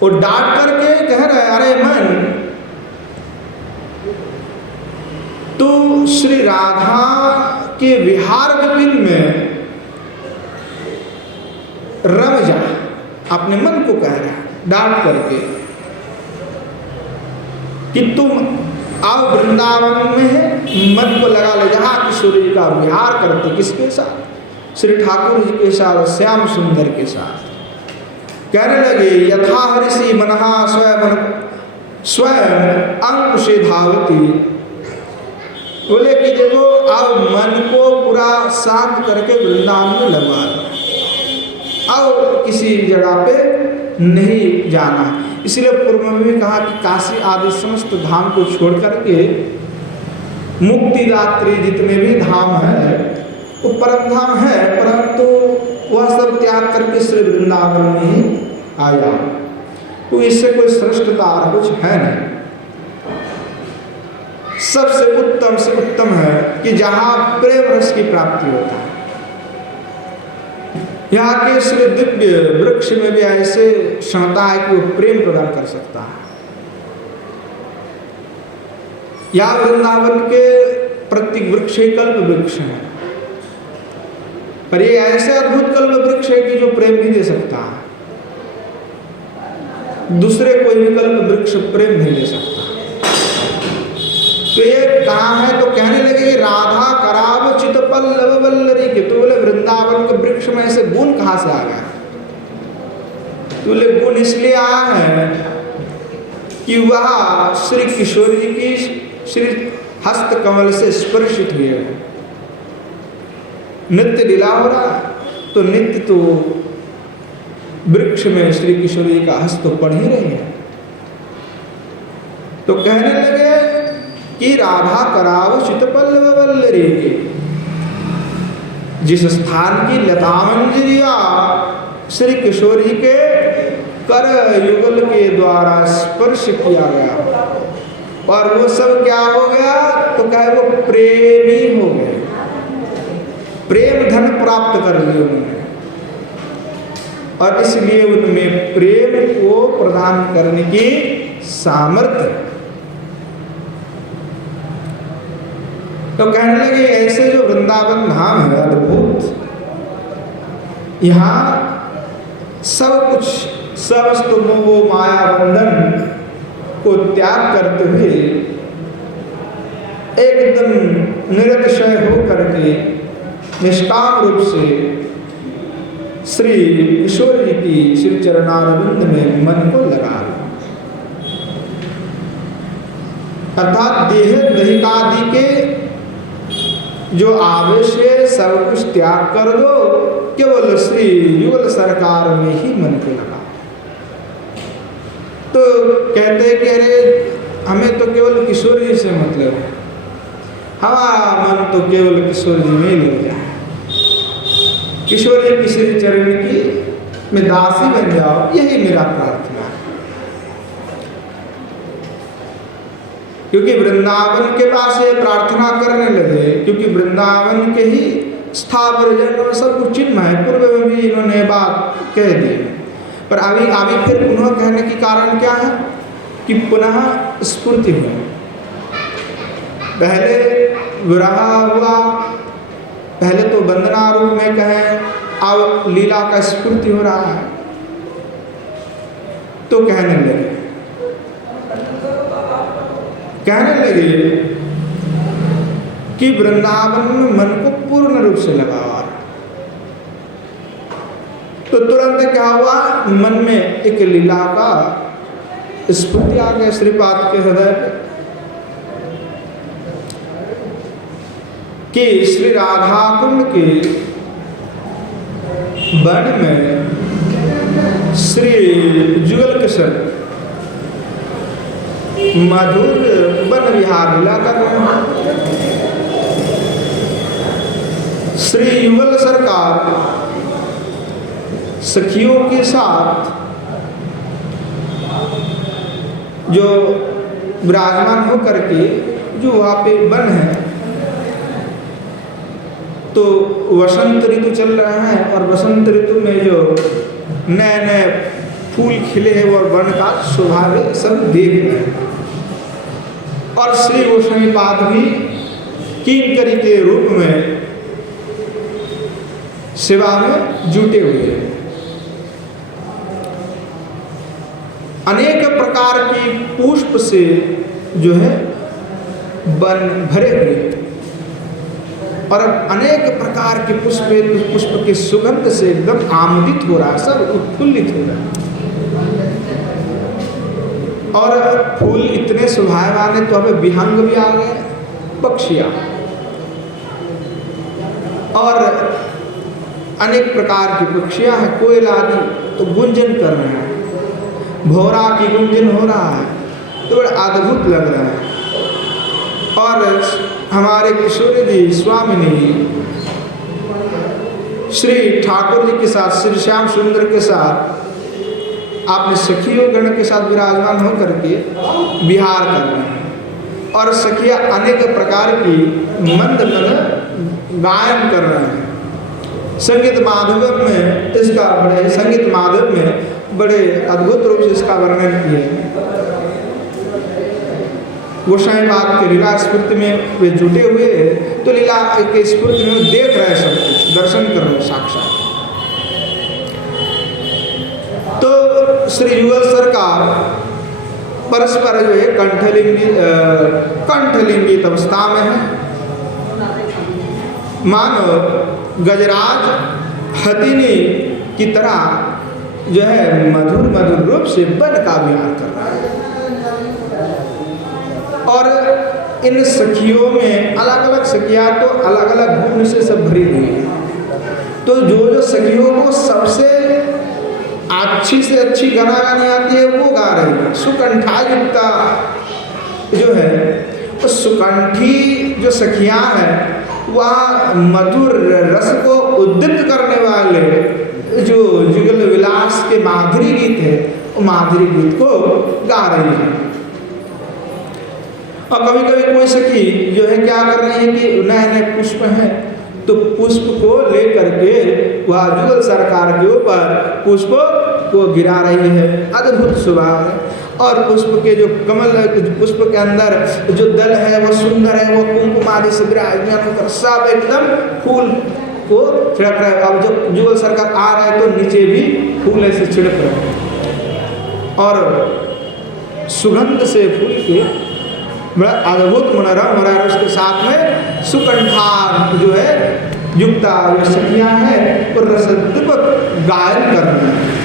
वो डांट करके कह रहे अरे मन तू श्री राधा के विहार विपिन में रम जा, अपने मन को कह रहा है डांट करके कि तुम आओ वृंदावन में है, मन को लगा ले जहाँ किशोरी का विहार करते किसके साथ, श्री ठाकुर जी के साथ, श्याम सुंदर के साथ। कहने लगे यथा हरिषि मनहा स्वयं अंकुशे धावती, बोले कि देखो अब मन को पूरा शांत करके वृंदावन में लगवा दो, अब किसी जगह पे नहीं जाना। इसलिए पूर्व में भी कहा कि काशी आदि समस्त धाम को छोड़ करके मुक्तिदात्री जितने भी धाम है वो परम धाम है, परंतु वह सब त्याग करके श्री वृंदावन में ही आया, तो इससे कोई श्रेष्ठता और कुछ है नहीं। सबसे उत्तम से उत्तम है कि जहाँ प्रेम रस की प्राप्ति होता है। यहाँ के श्री दिव्य वृक्ष में भी ऐसे क्षमता है कि वो प्रेम प्रदान कर सकता है। यहाँ वृंदावन के प्रत्येक वृक्ष कल्प वृक्ष है, पर ये ऐसे अद्भुत कल्प वृक्ष है कि जो प्रेम भी दे सकता है, दूसरे कोई भी कल्प वृक्ष प्रेम नहीं दे सकता। तो ये कहाँ है, तो कहने लगे कि राधा कराव चित पल्लव वल्लरी के, तो बोले वृंदावन के वृक्ष में ऐसे गुण कहाँ से आ गया, तो बोले गुण इसलिए आया है कि वह श्री किशोर जी की श्री हस्त कमल से स्पर्शित हुए हैं। नित्य लीला हो रहा है तो नित्य तो वृक्ष में श्री किशोर जी का हस्त तो पड़ ही रही है। तो कहने लगे कि राधा कराव चितपल्लव वल्लरी के, जिस स्थान की लता मंजरिया श्री किशोर जी के कर युगल के द्वारा स्पर्श किया गया, और वो सब क्या हो गया, तो कहे वो प्रेमी हो गए, प्रेम धन प्राप्त कर लिया उन्होंने, और इसलिए उनमें प्रेम को प्रदान करने की सामर्थ्य। तो कहने लगे ऐसे जो वृंदावन धाम है अद्भुत, यहाँ सब कुछ समस्त मोह माया बंधन को त्याग करते हुए एकदम निरतिशय हो करके निष्काम रूप से श्री किशोर जी की श्री चरणारविंद में मन को लगा, अर्थात देह दैहिकादि के जो आवेश है सब कुछ त्याग कर दो, केवल श्री युगल सरकार में ही मन को लगा। तो कहते हैं कि अरे हमें तो केवल किशोर जी से मतलब है, हमारा मन तो केवल किशोर जी में लग जाए, किशोर जी की श्री चरण की में दासी बन जाओ, यही मेरा प्रार्थना है। क्योंकि वृंदावन के पास ये प्रार्थना करने लगे, क्योंकि वृंदावन के ही स्थावर जन सब कुछ चिन्ह है, पूर्व में भी इन्होंने बात कह दी, पर अभी फिर पुनः कहने के कारण क्या है कि पुनः स्फूर्ति हुई। पहले विरह हुआ पहले तो वंदना रूप में कहें, अब लीला का स्फूर्ति हो रहा है। तो कहने लगे कि वृंदावन में मन को पूर्ण रूप से लगा हुआ। तो तुरंत क्या हुआ, मन में एक लीला का स्फूर्ति आ गया श्रीपाद के हृदय में कि श्री राधा कुंड के वन में श्री जुगल किशोर मधुर वन विहार लीला कर रहे हैं। श्री युगल सरकार सखियों के साथ जो विराजमान होकर के जो वहाँ पे वन है, तो वसंत ऋतु चल रहा है और वसंत ऋतु में जो नए नए फूल खिले हैं और वन का शोभा सब देख रहे हैं। और श्री गोस्वामीपाद भी किंकरी के रूप में सेवा में जुटे हुए हैं। अनेक प्रकार की पुष्प से जो है वन भरे हुए और अनेक प्रकार के पुष्प के सुगंध से एकदम आमोदित हो रहा है, सब उत्फुल्लित हो रहा है। और फूल इतने सुभायमान है, तो हमें विहंग भी आ गए, पक्षियां और अनेक प्रकार की पक्षियां हैं, कोयल आदि तो गुंजन कर रहे हैं, भौरा की गुंजन हो रहा है, तो बड़ा अद्भुत लग रहा है। और हमारे किशोर जी स्वामिनी जी श्री ठाकुर जी के साथ, श्री श्याम सुंदर के साथ, आपने सखियों गण के साथ विराजमान होकर के विहार कर रहे हैं और सखियां अनेक प्रकार की मंद मंद गायन कर रहे हैं। संगीत माधव में इसका बड़े अद्भुत रूप से इसका वर्णन किया। गोस्वामीपाद के लीला स्फूर्ति में वे जुटे हुए, तो लीला के स्फूर्ति में देख रहे सब कुछ, दर्शन कर रहे साक्षात। तो श्री युगल सरकार परस्पर जो है कंठलिंगित अवस्था में है, मानो गजराज हथिनी की तरह जो है मधुर मधुर रूप से वन का विहार कर रहा है। और इन सखियों में अलग अलग सखियां तो अलग अलग गुण से सब भरी हुई है। तो जो सखियों को सबसे अच्छी से अच्छी गाना गानी आती है वो गा रही है। सुकंठायुक्ता जो है, तो सुकंठी जो सखियां हैं वह मधुर रस को उद्दीप्त करने वाले जो जुगल विलास के माधुरी गीत है, वो माधुरी गीत को गा रही है। और कभी कभी कोई सखी जो है क्या कर रही है कि नए नए पुष्प हैं, तो पुष्प को लेकर के वह जुगल सरकार के ऊपर पुष्प को गिरा रही है। अद्भुत स्वभाव है। और पुष्प के जो कमल, पुष्प के अंदर जो दल है वो सुंदर है, वो कुंकुम आदि से विराजमान होकर सब एकदम फूल को छिड़क रहे हैं। अब जब जुगल सरकार आ रहा है तो नीचे भी फूल ऐसे छिड़क रहे हैं और सुगंध से फूल के बड़ा अद्भुत मनोरम हो रहा है। उसके साथ में सुकंठा जो है युक्ता जो सखियां हैं और रसदीपक गायन कर रहे हैं।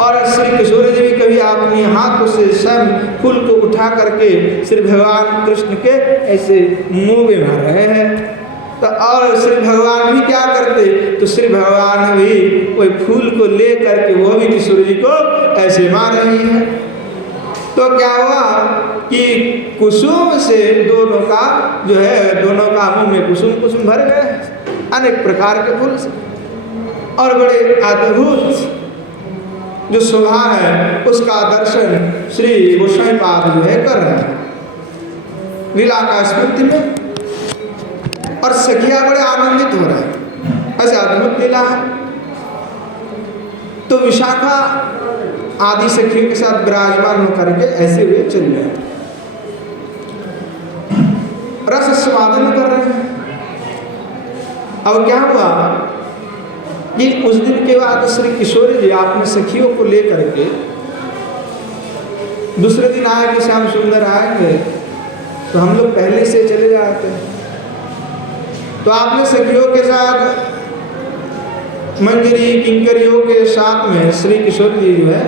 और श्री किशोर जी भी कभी अपने हाथों से स्वयं फूल को उठा करके श्री भगवान कृष्ण के ऐसे मुंह में मार रहे हैं। तो और श्री भगवान भी क्या करते, तो श्री भगवान भी कोई फूल को ले करके वो भी किशोर जी को ऐसे मार रही है। तो क्या हुआ कि कुसुम से दोनों का जो है, दोनों का मुंह में कुसुम कुसुम भर गए अनेक प्रकार के फूल से। और बड़े अद्भुत जो शोभा है उसका दर्शन श्री गोस्वामीपाद जो है कर रहे हैं लीला का स्फूर्ति में। और सखिया बड़े आनंदित हो रहे हैं, ऐसे अद्भुत लीला है। तो विशाखा आदि सखियों के साथ विराजमान होकर के ऐसे वे चल रहे हैं, रस स्वादन कर रहे हैं। अब क्या हुआ कि उस दिन के बाद श्री किशोरी जी अपने सखियों को लेकर के दूसरे दिन आए कि श्याम सुंदर आएंगे तो हम लोग पहले से चले जाते। तो आपने सखियों के साथ मंजरी किंकरियों के साथ में श्री किशोर जी जो है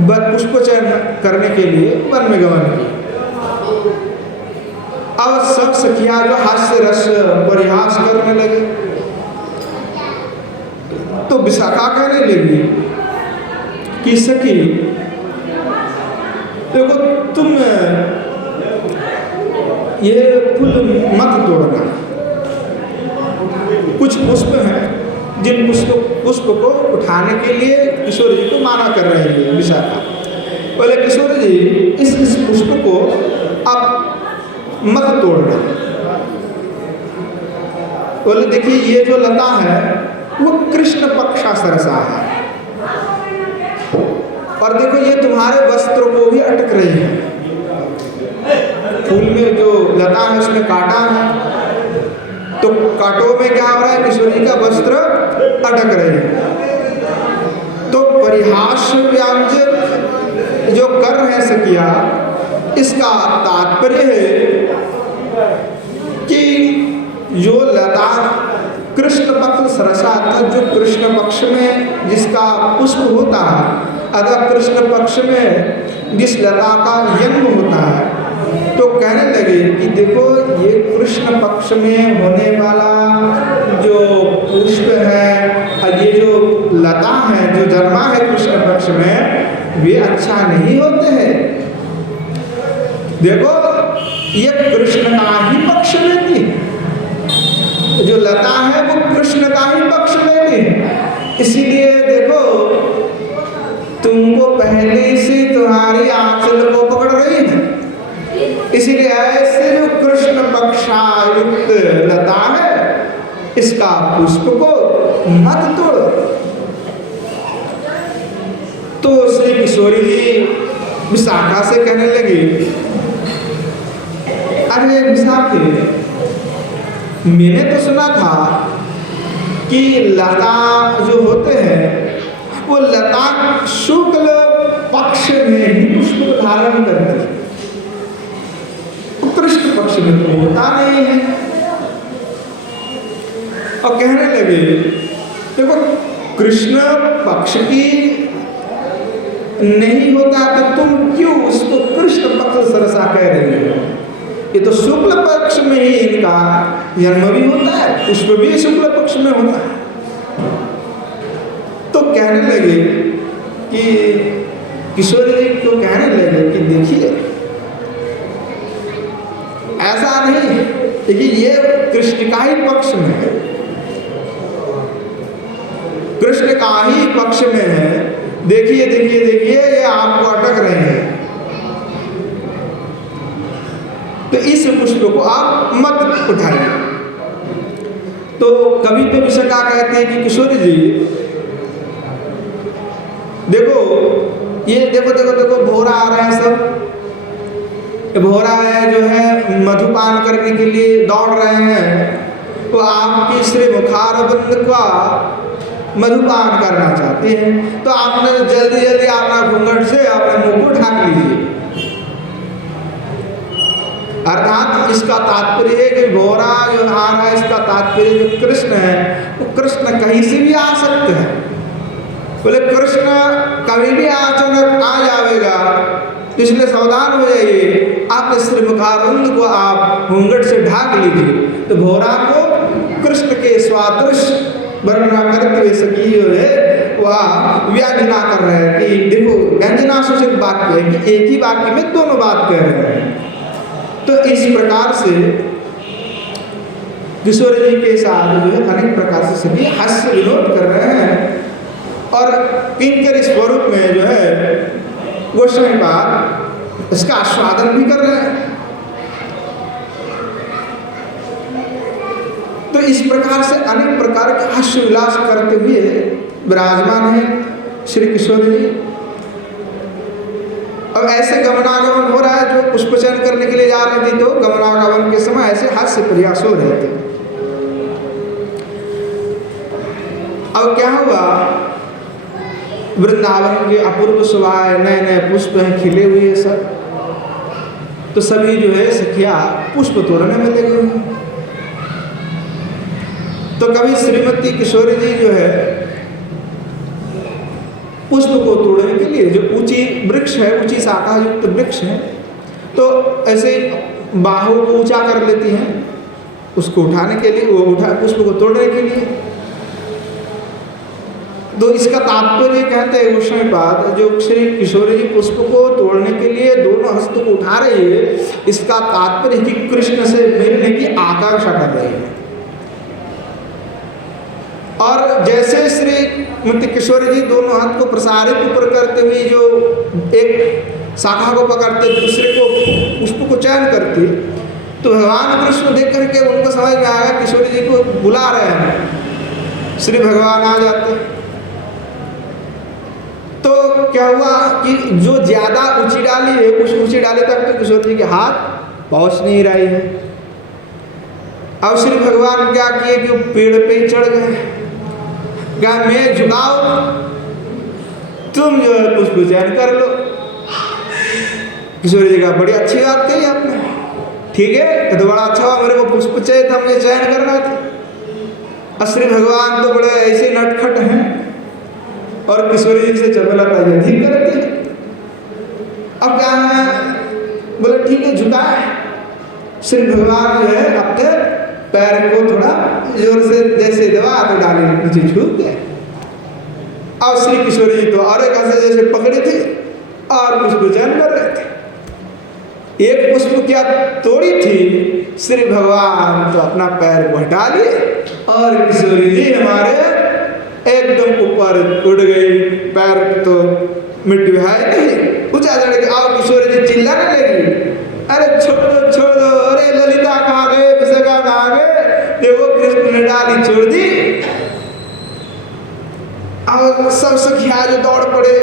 पुष्पचयन करने के लिए वन में गमन किए। अब सब सखियां जो हास्य रस परिहास करने लगे तो विशाखा कहने लगी कि सखी देखो तुम ये फूल मत तोड़ना, कुछ पुष्प हैं जिन पुष्प को उठाने के लिए किशोर जी को माना कर रहे हैं विशाखा। बोले किशोर जी इस पुष्प को अब मत तोड़ना। बोले देखिए ये जो लता है वो कृष्ण पक्षा सरसा है और देखो ये तुम्हारे वस्त्र को भी अटक रही है। फूल में जो लता है उसमें कांटा है तो कांटों में क्या हो रहा है किशोरी का वस्त्र अटक रहे हैं। तो परिहास व्यंजक जो कर रहे हैं सखिया इसका तात्पर्य है कि जो लता कृष्ण पक्ष सरसा था जो कृष्ण पक्ष में जिसका पुष्प होता है अगर कृष्ण पक्ष में जिस लता का जन्म होता है तो कहने लगे कि देखो ये कृष्ण पक्ष में होने वाला जो पुष्प है और ये जो लता है जो जन्मा है कृष्ण पक्ष में वे अच्छा नहीं होते हैं। देखो ये कृष्ण का ही पक्ष लेती है, जो लता है वो कृष्ण का ही पक्ष लेती है। इसीलिए देखो तुमको पहले से तुम्हारी आंचल को पकड़ रही है, इसीलिए ऐसे जो कृष्ण पक्षायुक्त लता है इसका पुष्प को मत तोड़ो। तो श्री किशोरी जी विशाखा से कहने लगी अरे विशाखे मैंने तो सुना था कि लता जो होते हैं वो लता शुक्ल पक्ष में ही पुष्प धारण करती है, कृष्ण पक्ष में तो होता नहीं है। और कहने लगे देखो कृष्ण पक्ष की नहीं होता तो तुम क्यों उसको कृष्ण पक्ष सरसा कह रही हो? ये तो शुक्ल पक्ष में ही इनका जन्म भी होता है, पुष्प भी शुक्ल पक्ष में होता है। तो कहने लगे कि किशोरी जी को कहने लगे कि देखिए ऐसा नहीं है, देखिए ये कृष्ण का ही पक्ष में है, कृष्ण का ही पक्ष में है। देखिए देखिए देखिए ये आपको अटक रहे हैं, तो इस पुष्प को आप मत उठाइए। तो कभी तो विशाखा कहते हैं कि किशोरी जी देखो ये देखो देखो देखो भोरा आ रहा है, सब भोरा है जो है मधुपान करने के लिए दौड़ रहे हैं, तो आपकी श्री मुखारबंद का मधुपान करना चाहते हैं तो आपने जल्दी जल्दी अपना घूंघट से अपने मुंह को ढक लीजिए। अर्थात इसका तात्पर्य है कि भोरा जो आ रहा है इसका तात्पर्य जो कृष्ण है वो कृष्ण कहीं से भी आ सकते हैं। बोले कृष्ण कभी भी अचानक आ जाएगा, इसलिए सावधान हो जाइए, आप श्री मुखारबंद को आप घूंघट से ढाक लीजिए। तो भोरा को कृष्ण के स्वादृश वर्णना करते हुए सखी जो है वह व्याजना कर रहे हैं कि देखो व्यंजना सूचक वाक्य है कि एक ही वाक्य में दोनों बात कह रहे हैं। तो इस प्रकार से किशोर जी के साथ जो है अनेक प्रकार से सभी हास्य विनोद कर रहे हैं और किंकर स्वरूप में जो है गोस्वामी पाद इसका आस्वादन भी कर रहे हैं। तो इस प्रकार से अनेक प्रकार के हास्य विलास करते हुए विराजमान है श्री किशोर जी। अब ऐसे गमनागमन हो रहा है, जो पुष्पचयन करने के लिए जा रहे थे तो गमनागमन के समय ऐसे हास्य प्रयास हो रहे थे। अब क्या हुआ, वृंदावन के अपूर्व शोभा है, नए नए पुष्प हैं, खिले हुए हैं सब, तो सभी जो है सखिया पुष्प तोड़ने में लगे हुए हैं। तो कभी श्रीमती किशोरी जी जो है पुष्प को तोड़ने के लिए, जो ऊंची वृक्ष है, ऊंची शाखा युक्त वृक्ष है, तो ऐसे बाहों को ऊंचा कर लेती हैं उसको उठाने के लिए, वो उठा पुष्प को तोड़ने के लिए। तो इसका तात्पर्य कहते हैं गोस्वामीपाद, जो श्री किशोरी जी पुष्प को तोड़ने के लिए दोनों हस्त को उठा रही है, इसका तात्पर्य कि कृष्ण से मिलने की आकांक्षा कर रही है। और जैसे श्री किशोरी जी दोनों हाथ को प्रसारित ऊपर करते हुए जो एक शाखा को पकड़ते दूसरे को पुष्प को चयन करती, तो भगवान कृष्ण देख करके उनको समझ में आया किशोरी जी को बुला रहे हैं, श्री भगवान आ जाते। तो क्या हुआ कि जो ज्यादा ऊंची डाली है उस ऊंची डाली तक तो किशोर जी के हाथ पहुंच नहीं रही है। अब श्री भगवान क्या किए कि पेड़ पे चढ़ गए, क्या मैं झुकाओ, तुम जो है पुष्प चयन कर लो। किशोर जी का बड़ी अच्छी बात कही आपने, ठीक है तो बड़ा अच्छा हुआ, मेरे को पुष्प चाहिए था, मुझे चयन करना था। श्री भगवान तो बड़े ऐसे नटखट हैं और किशोरी जी से चमेलता अधिक करते हैं। अब क्या है, बोले ठीक है झुकाए। श्री भगवान जो है अपने पैर को थोड़ा जोर से जैसे दबा तो डाली नीचे झुक गए। अब श्री किशोरी जी तो और एक ऐसे जैसे पकड़े थे और पुष्प चयन कर रहे थे। एक पुष्प क्या तोड़ी थी, श्री भगवान तो अपना पैर को हटा लिए और किशोरी जी हमारे एकदम ऊपर उड़ गई, पैर तो मिट्टी है नहीं, ऊंचा चढ़ के। आओ किशोरी जी चिल्लाने लगी, अरे छोड़ दो, अरे ललिता कहाँ गए, विशाखा कहाँ गए, देखो कृष्ण ने डाली छोड़ दी। अब सब सखिया जो दौड़ पड़े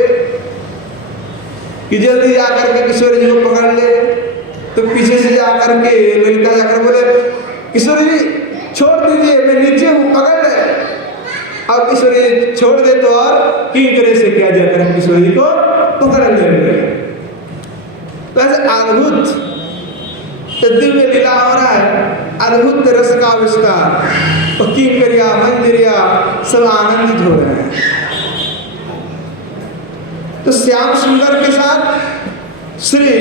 कि जल्दी जाकर के किशोरी जी को पकड़ ले। तो पीछे से जाकर के ललिता जाकर बोले किशोरी जी छोड़ दीजिए, मैं नीचे हूँ, पकड़ ले। अब किशोरी छोड़ दे तो और किंकरे से क्या जाकर किशोरी जी को पकड़ ले। तो ऐसे अद्भुत दिव्य लीला हो रहा है, अद्भुत रस का आविष्कार, और किंकरिया मंदिरिया सब आनंदित हो रहे हैं। तो श्याम सुंदर के साथ श्री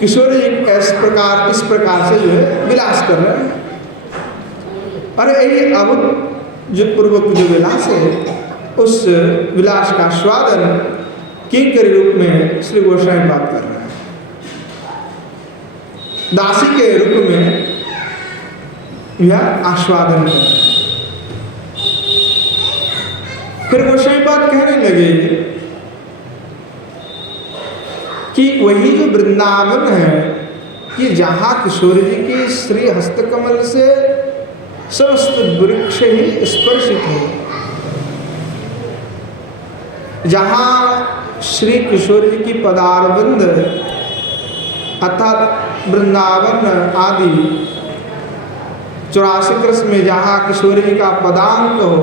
किशोरी इस प्रकार से जो है विलास कर रहे हैं। और यही अद्भुत जो पूर्वक जो विलास है, उस विलास का स्वादन किंकरी रूप में श्री गोस्वामी बात कर रहे हैं, दासी के रूप में यह आस्वादन कर रहे हैं। फिर गोस्वामी बात कहने लगे कि वही जो वृंदावन है कि जहाँ किशोरी जी की श्री हस्तकमल से समस्त वृक्ष ही स्पर्शित हो, जहाँ श्री किशोरी जी की पदारविंद अर्थात वृंदावन आदि 84 कृष्ण में जहाँ किशोरी जी का पदांक हो,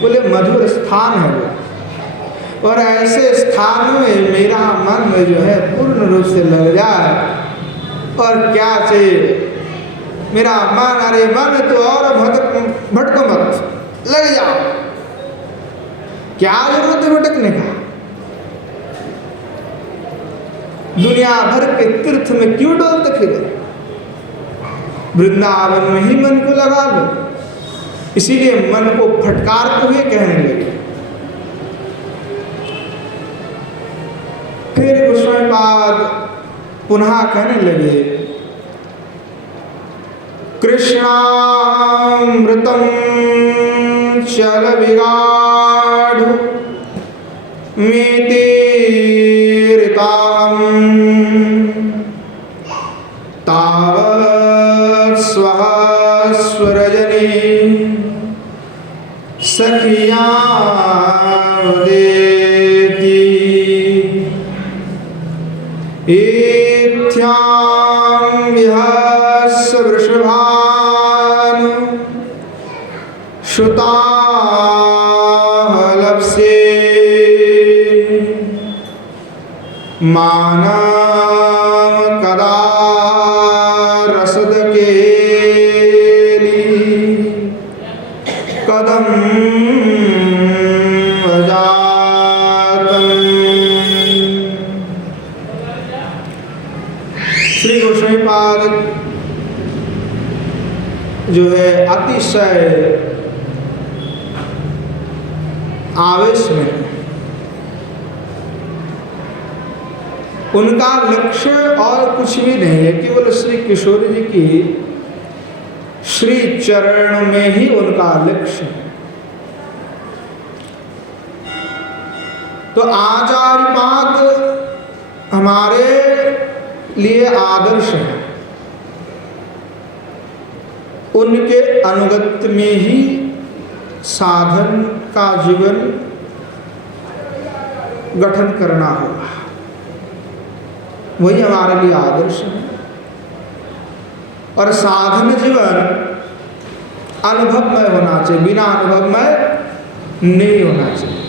बोले मधुर स्थान है वो। और ऐसे स्थान में मेरा मन जो है पूर्ण रूप से लग जाए, और क्या चाहिए मेरा मन, अरे मन तो और भटको मत, लग जाओ, क्या जरूरत है भटकने का, दुनिया भर के तीर्थ में क्यों डोलते फिरे, वृंदावन में ही मन को लगा लो। इसीलिए मन को फटकारते हुए कहने लगे। फिर गोस्वामी पाद पुनः कहने लगे, कृष्णामृतम चल विगाढ़ मीतीरिताम तावत् स्वरजनी सखिया इत्थ्यां विहस्य वृषभान् श्रुताः मानव कदा रसद केली कदम अजातम। श्री गोस्वामीपाद जो है अतिशय आवेश में, उनका लक्ष्य और कुछ भी नहीं है, केवल श्री किशोर जी की श्री चरण में ही उनका लक्ष्य है। तो आचार्यपाद हमारे लिए आदर्श है, उनके अनुगत्य में ही साधन का जीवन गठन करना होगा, वही हमारे लिए आदर्श है। और साधन जीवन अनुभवमय होना चाहिए, बिना अनुभवमय नहीं होना चाहिए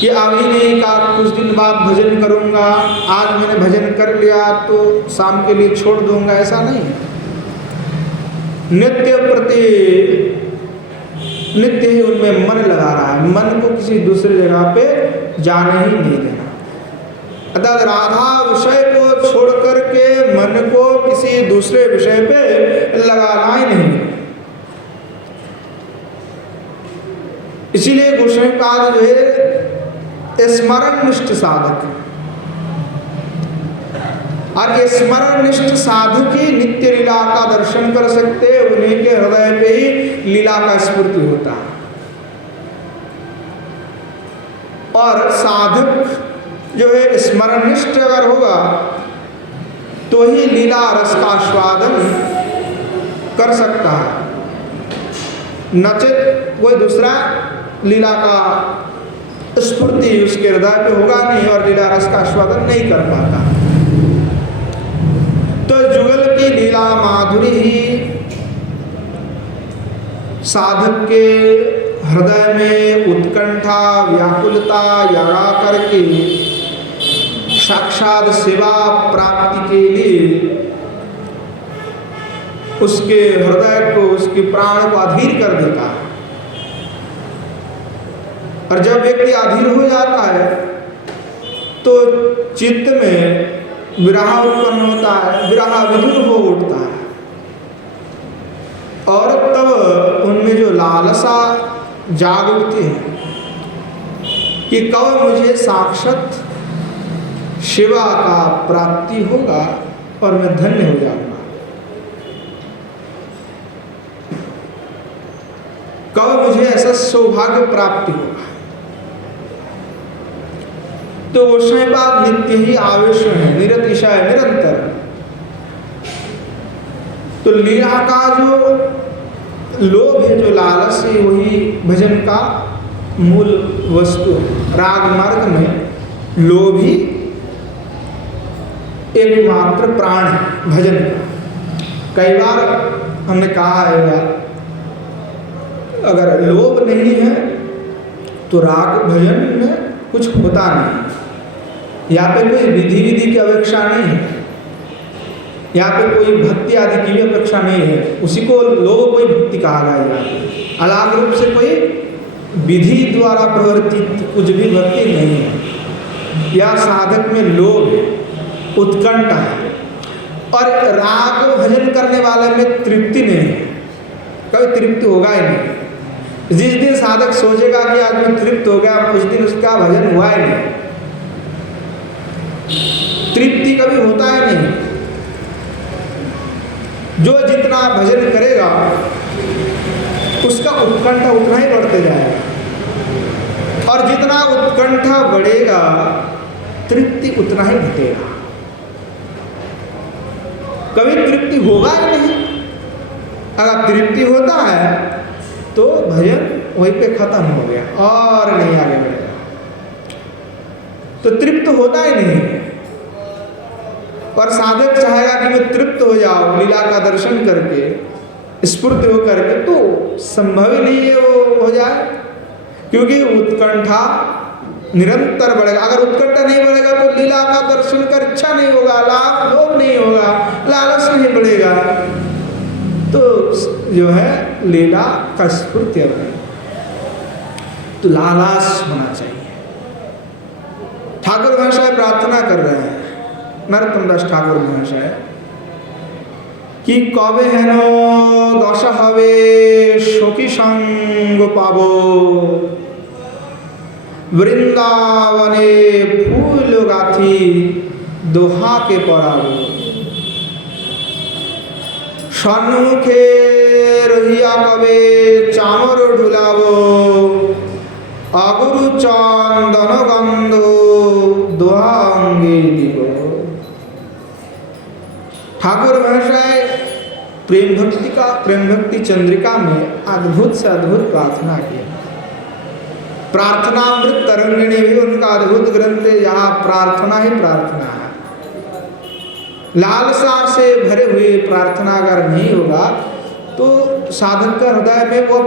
कि अभी नहीं का कुछ दिन बाद भजन करूंगा, आज मैंने भजन कर लिया तो शाम के लिए छोड़ दूंगा, ऐसा नहीं है। नित्य प्रति नित्य ही उनमें मन लगा रहा है, मन को किसी दूसरी जगह पे जाने ही नहीं देना। अर्थात राधा विषय को छोड़ करके मन को किसी दूसरे विषय पे लगाना ही नहीं। इसीलिए गोस्वामीपाद जो है स्मरण निष्ठ साधक है, और स्मरण निष्ठ साधक ही नित्य लीला का दर्शन कर सकते, उन्हीं के हृदय पे ही लीला का स्फूर्ति होता है। और साधक जो है स्मरण निष्ठ अगर होगा तो ही लीला रस का आस्वादन कर सकता है, नचित कोई दूसरा लीला का स्फूर्ति उसके हृदय पे होगा नहीं और लीला रस का आस्वादन नहीं कर पाता। तो जुगल की लीला माधुरी ही साधक के हृदय में उत्कंठा व्याकुलता जगा करके साक्षात सेवा प्राप्ति के लिए उसके हृदय को, उसके प्राण को अधीर कर देता है। और जब व्यक्ति अधीर हो जाता है तो चित्त में विरह उत्पन्न होता है, विरह विधुर हो उठता है, और तब उनमें जो लालसा जाग उठती है कि कब मुझे साक्षात शिवा का प्राप्ति होगा और मैं धन्य हो जाऊंगा, कब मुझे ऐसा सौभाग्य प्राप्ति होगा। तो गोस्वामीपाद नित्य ही आवेश है, निरतिशय निरंतर। तो लीला का जो लोभ है, जो लालस है, वही भजन का मूल वस्तु है। राग मार्ग में लोभ ही एकमात्र प्राण है भजन का। कई बार हमने कहा है अगर लोभ नहीं है तो राग भजन में कुछ होता नहीं। यहाँ पे कोई विधि की अपेक्षा नहीं है, यहाँ पे कोई भक्ति आदि की भी अपेक्षा नहीं है, उसी को लोभ कोई भक्ति कहा गया। अलग रूप से कोई विधि द्वारा प्रवर्तित कुछ भी भक्ति नहीं है। यह साधक में लोभ है, उत्कंठा है, और राग भजन करने वाले में तृप्ति नहीं है, कभी तृप्ति होगा ही नहीं। जिस दिन साधक सोचेगा कि आज मैं तृप्त हो गया, उस दिन उसका भजन हुआ ही नहीं, तृप्ति कभी होता ही नहीं। जो जितना भजन करेगा उसका उत्कंठा उतना ही बढ़ते जाएगा, और जितना उत्कंठा बढ़ेगा तृप्ति उतना ही घटेगा, कभी तृप्ति होगा ही नहीं। अगर तृप्ति होता है तो भजन वहीं पे खत्म हो गया और नहीं आगे बढ़ेगा। तो तृप्त होता ही नहीं, और साधक चाहेगा कि मैं तृप्त हो जाऊं लीला का दर्शन करके, स्फूर्त हो करके, तो संभव ही नहीं है वो हो जाए, क्योंकि उत्कंठा निरंतर बढ़ेगा। अगर उत्कंठा नहीं बढ़ेगा तो लीला का दर्शन कर इच्छा नहीं होगा, लाभ लोभ नहीं होगा, लालच नहीं बढ़ेगा, तो जो है लीला का स्फूर्ति है। तो लालच होना चाहिए। ठाकुर महाशय प्रार्थना कर रहे हैं, नरोत्तम दास ठाकुर महाशय, कि कबे हेनो दशा हवे सखी संग पाबो, वृंदावने फूल गाथी दोहा के पड़ाबो, सन्मुखे रहिया कबे चामर ढुलाबो, अगुरु चंदन गंध दोहा अंगे दिबो। ठाकुर महाशय प्रेम भक्ति चंद्रिका में अद्भुत से अद्भुत प्रार्थना की। प्रार्थनामृत तरंगिणी भी उनका अद्भुत ग्रंथ है, यहाँ प्रार्थना ही प्रार्थना है। लालसा से भरे हुए प्रार्थना अगर नहीं होगा तो साधक का हृदय में वो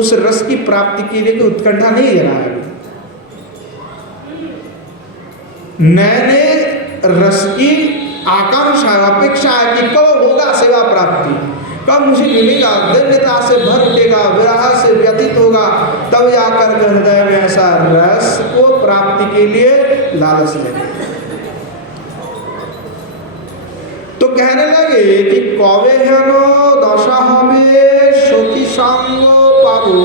उस रस की प्राप्ति के लिए उत्कंठा नहीं जगाएगा। नए नए रस की आकांक्षा अपेक्षा है कि कब होगा सेवा प्राप्ति, कब मुझे मिलेगा, दैन्यता से भर उठेगा, विरह से व्यतीत होगा, तब जाकर हृदय में ऐसा रस को प्राप्ति के लिए लालच लगे। तो कहने लगे कि कबे हेनो दशा हवे सखी संग पाबो,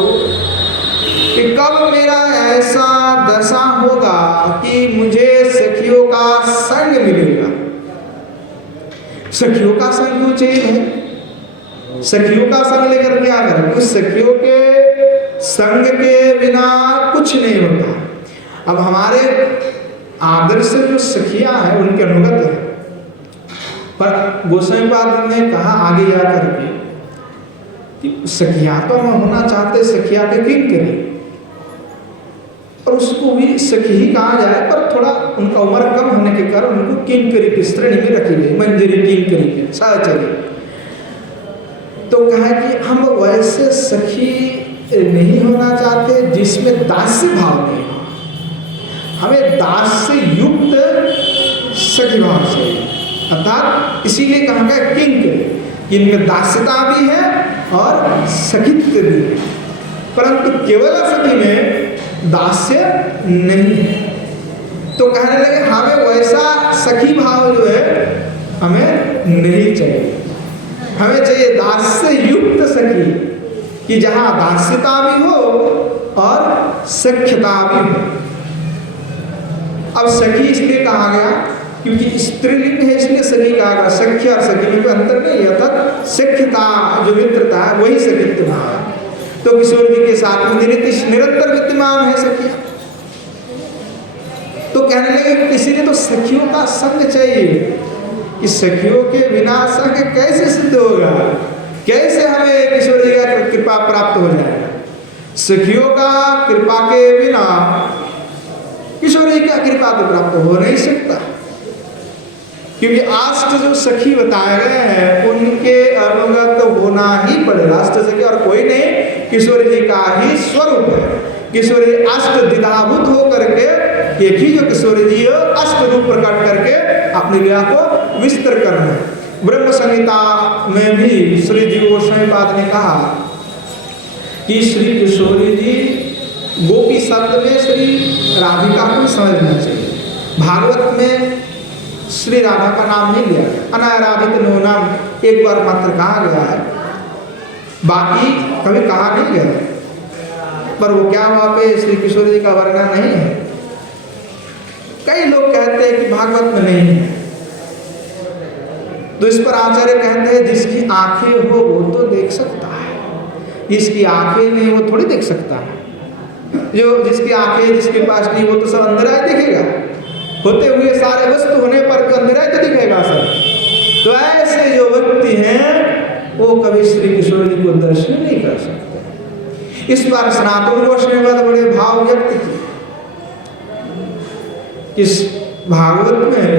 कि कब मेरा ऐसा दशा होगा कि मुझे सखियों का संग मिलेगा। सखियों का संग क्यों चाहिए? सखियों का संग लेकर क्या करें? उस सखियों के संग के बिना कुछ नहीं होता। अब हमारे आदर्श जो सखियां हैं उनके अनुगत है, पर गोसाई पाद ने कहा आगे जाकर के कि सखिया तो हम होना चाहते, सखिया के किंग करें, और उसको भी सखी ही कहा जाए, पर थोड़ा उनका उम्र कम होने के कारण उनको किंकरी की श्रेणी में रखी गई, मंजरी किंकरी के सहचरी। तो कहा कि हम वैसे सखी नहीं होना चाहते जिसमें दास्य भाव नहीं हो, हमें दास्य युक्त सखी भाव चाहिए। अर्थात इसीलिए कहा गया किंकरी, इनमें दास्यता भी है और सखित्व भी है, परंतु केवल सखी में दास्य नहीं है। तो कहने लगे हमें वैसा सखी भाव जो है हमें नहीं चाहिए, हमें चाहिए दास्य युक्त सखी, कि जहां दास्यता भी हो और सख्यता भी हो। अब सखी इसलिए कहा गया क्योंकि स्त्रीलिंग है, इसलिए सखी कहा गया। सख्य और सखी में कोई अंतर नहीं है, अर्थात सख्यता जो मित्रता है वही सखित्व भाव है। तो किशोर जी के साथ में निरंतर विद्यमान है सखियां। तो कहने लगे इसीलिए तो सखियों का संग चाहिए, कि सखियों के बिना संग कैसे सिद्ध होगा, कैसे हमें किशोर जी का कृपा प्राप्त हो जाएगा। सखियों का कृपा के बिना किशोर जी का कृपा तो प्राप्त हो नहीं सकता, क्योंकि अष्ट जो सखी बताए गए हैं उनके अनुगत होना ही पड़ेगा। अष्ट सखी और कोई नहीं, किशोर जी का ही स्वरूप है। किशोर जी अष्ट द्विधाभूत हो करके एक ही जो किशोर जी अष्ट रूप प्रकट करके अपनी लीला को विस्तार कर रहे हैं। ब्रह्म संहिता में भी श्री जीव गोस्वामी पाद ने कहा कि श्री किशोरी जी गोपी शब्द में श्री राधिका को समझना चाहिए। भागवत में श्री राधा का नाम नहीं लिया गया, अनाराधित नो नाम एक बार मात्र कहा गया है, बाकी कभी कहा नहीं गया। पर वो क्या वहां पे श्री किशोर जी का वर्णन नहीं है। कई लोग कहते हैं कि भागवत में नहीं है, तो इस पर आचार्य कहते हैं जिसकी आंखें हो वो तो देख सकता है, जिसकी आंखें नहीं वो थोड़ी देख सकता है। जो जिसकी आंखें जिसके पास नहीं वो तो सब अंधेरा ही दिखेगा, होते हुए सारे वस्तु होने पर भी अंधेरा ही तो दिखेगा सब। तो ऐसे जो व्यक्ति हैं वो कभी श्री किशोर जी को दर्शन नहीं कर सकते। इस बार सनातन गोस्वामी बड़े भाव व्यक्त किए। इस भागवत में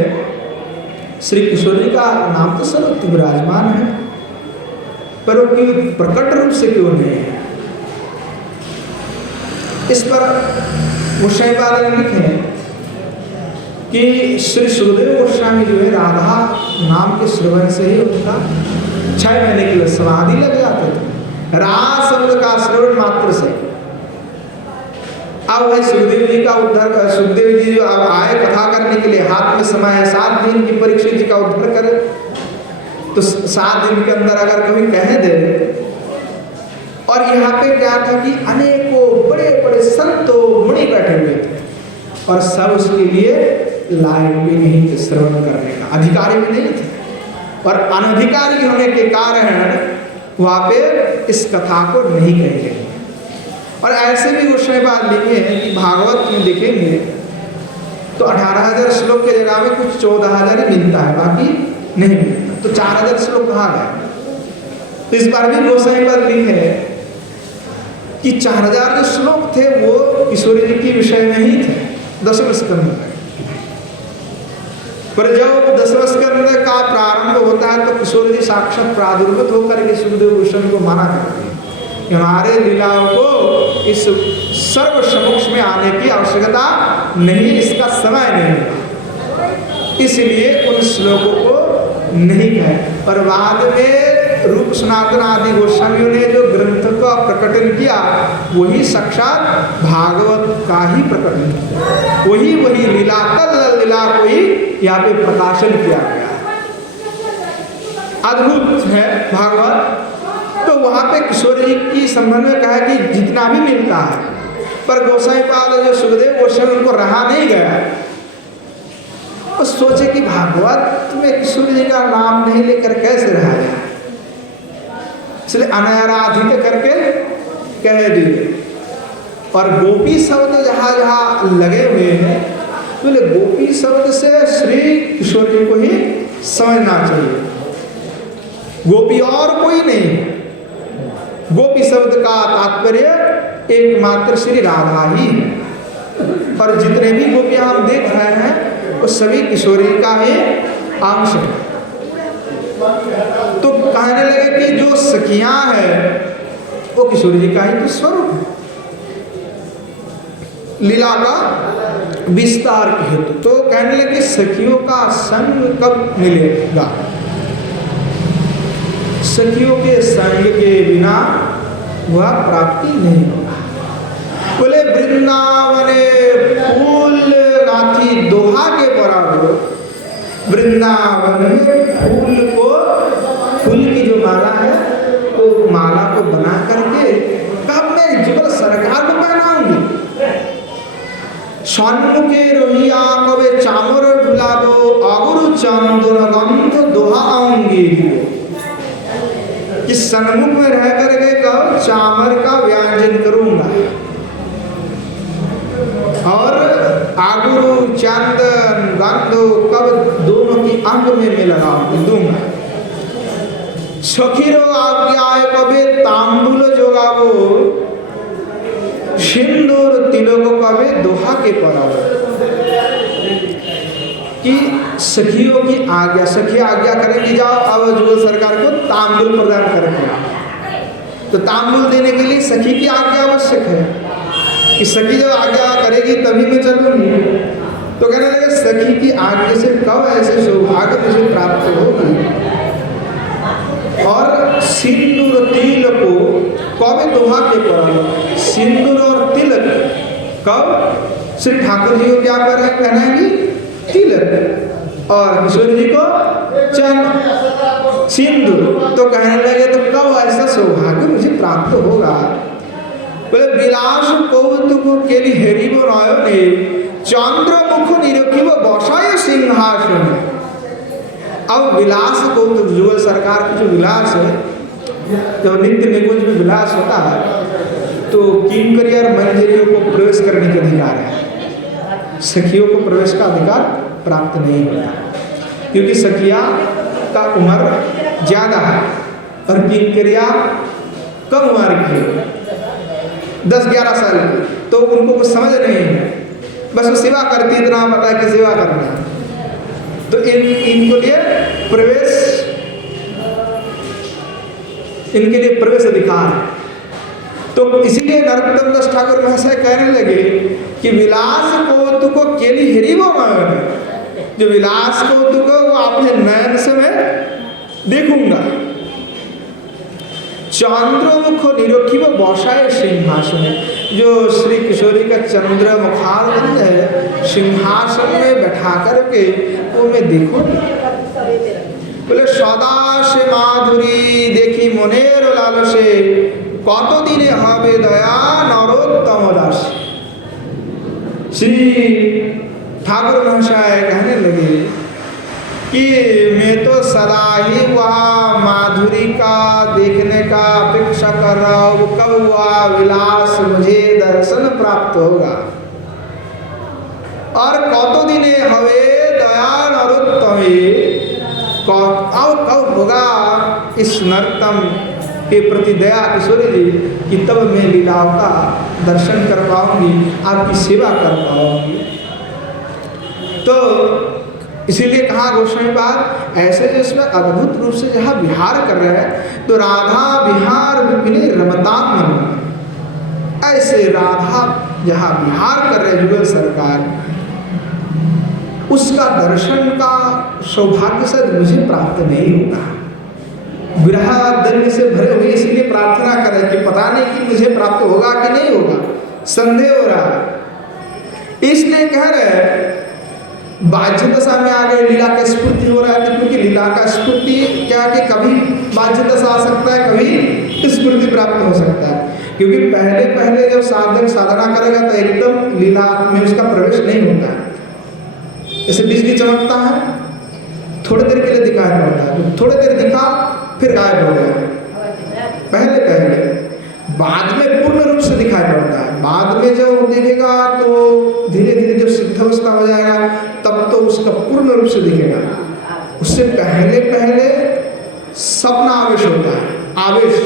श्री किशोर जी का नाम तो सर्वत्र विराजमान है, पर वो प्रकट रूप से क्यों नहीं है, इस पर गोस्वामी पाद ने लिखे कि श्री सुखदेव गोस्वामी जो है राधा नाम के श्रवण से ही उनका 6 महीने के लिए समाधि लग जाते थे, रास शब्द का श्रवण मात्र से। अब भाई सुखदेव जी का उद्धार, सुखदेव जी जो अब आए कथा करने के लिए, हाथ में समय है 7 दिन की, परीक्षित जी का उद्धार करे तो 7 दिन के अंदर अगर कभी कह दे। और यहाँ पे क्या था कि अनेकों बड़े बड़े संतों मुनि बैठे हुए थे और सब उसके लिए लायक भी नहीं थे श्रवण करने का, अधिकारी भी नहीं थे, और अनधिकारी होने के कारण वहाँ पे इस कथा को नहीं कहेंगे। और ऐसे भी गोस्वामी पाद लिखे हैं कि भागवत में देखेंगे तो 18,000 श्लोक के जगह में कुछ 14,000 ही मिलता है, बाकी नहीं मिलता। तो 4,000 श्लोक कहाँ गए? तो इस बार भी गोस्वामी पाद लिखे हैं कि 4,000 जो श्लोक थे वो किशोरी जी के विषय में ही थे, 10वें स्कंद में। पर जब 10वें स्कंद का प्रारंभ होता है तो किशोरी जी साक्षात प्रादुर्भूत होकर के सुखदेव गोस्वामी को माना करते हैं कि हमारे लीलाओं को इस सर्व समक्ष में आने की आवश्यकता नहीं, इसका समय नहीं, इसलिए उन श्लोकों को नहीं कहे। और बाद में रूप सनातन आदि गोस्वामियों ने जो ग्रंथ का प्रकटन किया वही साक्षात भागवत का ही प्रकटन किया, वही लीला तद लीला को ही यहाँ पे प्रकाशन किया गया। अद्भुत है भागवत। तो वहाँ पे किशोर जी की संबंध में कहा कि जितना भी मिलता है, पर गोसाई पाद जो सुखदेव गोस्वामी उनको रहा नहीं गया, तो सोचे कि भागवत में किशोर जी का नाम नहीं लेकर कैसे रहा जाए, इसलिए अनाराधित करके कह दिए। और गोपी शब्द जहाँ जहाँ लगे हुए हैं, तो गोपी शब्द से श्री किशोर जी को ही समझना चाहिए, गोपी और कोई नहीं। गोपी शब्द का तात्पर्य एकमात्र श्री राधा ही है, और जितने भी गोपियां हम देख रहे हैं वो सभी किशोरी का ही अंश है। तो कहने लगे कि जो सखियां हैं वो किशोरी जी का ही तो स्वरूप है, लीला का विस्तार के हेतु। तो कहने लगे सखियों का संग कब मिलेगा? सखियों के संग के बिना वह प्राप्ति नहीं होगा। बोले वृंदावने फूल गाथी दोहा के बराबर, वृंदावन में फूल की जो माला है तो माला को बना करके कब मैं जुगल सरकार को पहनाऊंगी, सन्मुखे रोहिया कबे चामर ढुलाबो अगुरु चंदन गंध दोहा आऊंगी। कि सन्मुख में रह करके कब चामर का व्यंजन करूंगा और आगुरु चंदन गंध कब दोनों की अंग में मैं लगा दूंगा। सखीरो आज्ञा कबे तांबुल जोगाबो सिंदूर तिलक कबे दोहा के पराबो। कि सखियों की आज्ञा, सखी आज्ञा करेंगी जाओ अब जुगल सरकार को तांबुल प्रदान करेंगे, तो तांबुल देने के लिए सखी की आज्ञा आवश्यक है कि सखी जब आज्ञा करेगी तभी मैं चलूंगी। तो कहने लगे सखी की आज्ञा से कब ऐसे सौभाग्य मुझे प्राप्त होगी। और सिंदूर तिल को कब दोहा के पराबो, सिंदूर और तिलक कब श्री ठाकुर जी को क्या पहनाएंगी? तिलक, और किशोर जी को चंद सिंदूर। तो कहने लगे तो कब ऐसा सौभाग्य मुझे प्राप्त होगा? बोले विलास कौतुक के लिए हेरिबो नयने चंद्रमुख निरखिब बसाय सिंहासन। अब विलास कौतुक जुगल सरकार की जो विलास है, जब नित्य निकुंज में विलास होता है तो किंकरी और मंजरियों को प्रवेश करने के अधिकार है, सखियों को प्रवेश का अधिकार प्राप्त नहीं होता, क्योंकि सखिया का उम्र ज्यादा है और किंकरिया कम उम्र की है, 10-11 साल की, तो उनको कुछ समझ नहीं है, बस वो सेवा करती, इतना पता है कि सेवा करना है। तो इनके लिए प्रवेश अधिकार है। तो इसीलिए नरोत्तम दास ठाकुर महाशय कहने लगे कि विलास कौतुको केली हेरिबो मन, जो विलास कौतुक वो अपने नयन से मैं देखूंगा। चंद्रमुख निरखिब बसाए सिंहासन, जो श्री किशोरी का चंद्र मुखारविंद है सिंहासन में बैठा करके वो मैं देखूं। बोले सदा से माधुरी देखी मनेर लालसे, कत दिने हबे दया नरोत्तम दास। श्री ठाकुर महाशय कहने लगे कि मैं तो सदा ही वह माधुरी का देखने का अपेक्षा कर रहा हूँ, कब वह विलास मुझे दर्शन प्राप्त होगा। और कतो दिने हवे दया नरोत्तमे, कब होगा इस नरोत्तम के प्रति दया किशोरी जी कि तब मैं लीलाओं का दर्शन कर पाऊंगी, आपकी सेवा कर पाऊंगी। तो इसीलिए कहा गोस्वामी पाद ऐसे जिसमें अद्भुत रूप से जहाँ विहार कर रहे हैं, तो राधा विहार विपिने रमताम मन, ऐसे राधा जहाँ विहार कर रहे जुगल सरकार, उसका दर्शन का सौभाग्य शायद मुझे प्राप्त नहीं होगा। विरह दंड से भरे हुए इसीलिए प्रार्थना करें कि पता नहीं कि मुझे प्राप्त होगा कि नहीं होगा, संदेह हो रहा है। इसलिए कह रहे बाह्य दशा में आ गए, लीला का स्फूर्ति हो रहा है, क्योंकि लीला का स्फूर्ति क्या कि कभी बाह्य दशा आ सकता है, कभी स्फूर्ति प्राप्त हो सकता है। क्योंकि पहले पहले जब साधक साधना करेगा तो एकदम लीला में उसका प्रवेश नहीं होता है। जैसे बिजली चमकता है, थोड़ी देर के लिए दिखाई पड़ता है, थोड़ी देर दिखा फिर गायब हो गया पहले पहले, बाद में पूर्ण रूप से दिखाई पड़ता है। बाद में जब देखेगा तो धीरे धीरे जब सिद्धावस्था हो जाएगा तब तो उसका पूर्ण रूप से दिखेगा। उससे पहले पहले सपना आवेश होता है, आवेश।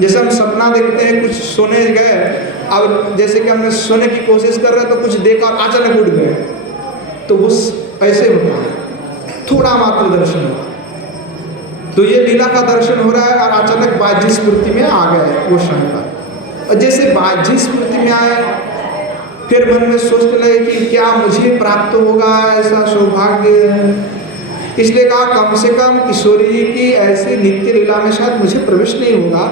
जैसे हम सपना देखते हैं, कुछ सोने गए, अब जैसे कि हमने सोने की कोशिश कर रहे हैं तो कुछ देखा और अचानक उठ गए, तो उस ऐसे होता है, थोड़ा मात्र दर्शन हुआ। तो ये लीला का दर्शन हो रहा है और अचानक बाह्य स्मृति में आ गए वो शंकर। और जैसे बाह्य स्मृति में आए फिर मन में सोचने लगे कि क्या मुझे प्राप्त होगा ऐसा सौभाग्य। इसलिए कहा कम से कम किशोरी जी की ऐसी नित्य लीला में शायद मुझे प्रवेश नहीं होगा।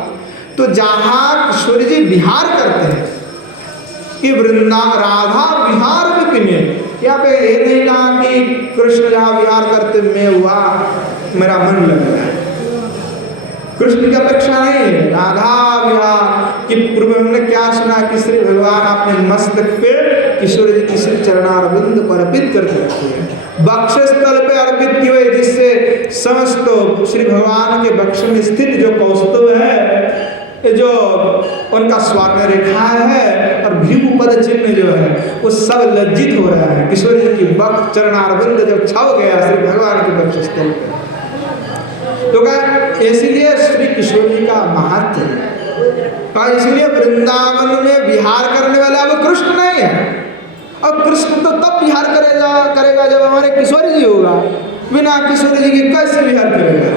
तो जहाँ किशोरी जी विहार करते हैं कि वृंदावन राधा विहार विपिने, यहाँ पे ये नहीं कहा कि कृष्ण जहाँ विहार करते मैं हुआ मेरा मन लग रहा है, कृष्ण की अपेक्षा नहीं है। राधा विहार कि पूर्व हमने क्या सुना कि श्री भगवान अपने मस्तक पे किशोर जी की श्री चरणारविंद को अर्पित करके रखे हैं, वक्षस्थल पे अर्पित किए हुए, जिससे समस्त श्री भगवान के वक्ष में स्थित जो कौस्तुभ है, जो उनका स्वर्ण रेखा है और भीमुपद चिन्ह जो है वो सब लज्जित हो रहा है। किशोर जी की वक्ष चरणारविंद जब छाव गया श्री भगवान के वक्षस्थल पे, तो इसलिए श्री किशोर जी का महत्व है। इसलिए वृंदावन में विहार करने वाला वो कृष्ण नहीं है। और कृष्ण तो तब विहार करेगा जब हमारे किशोरी जी होगा। बिना किशोरी जी के कैसे विहार करेगा?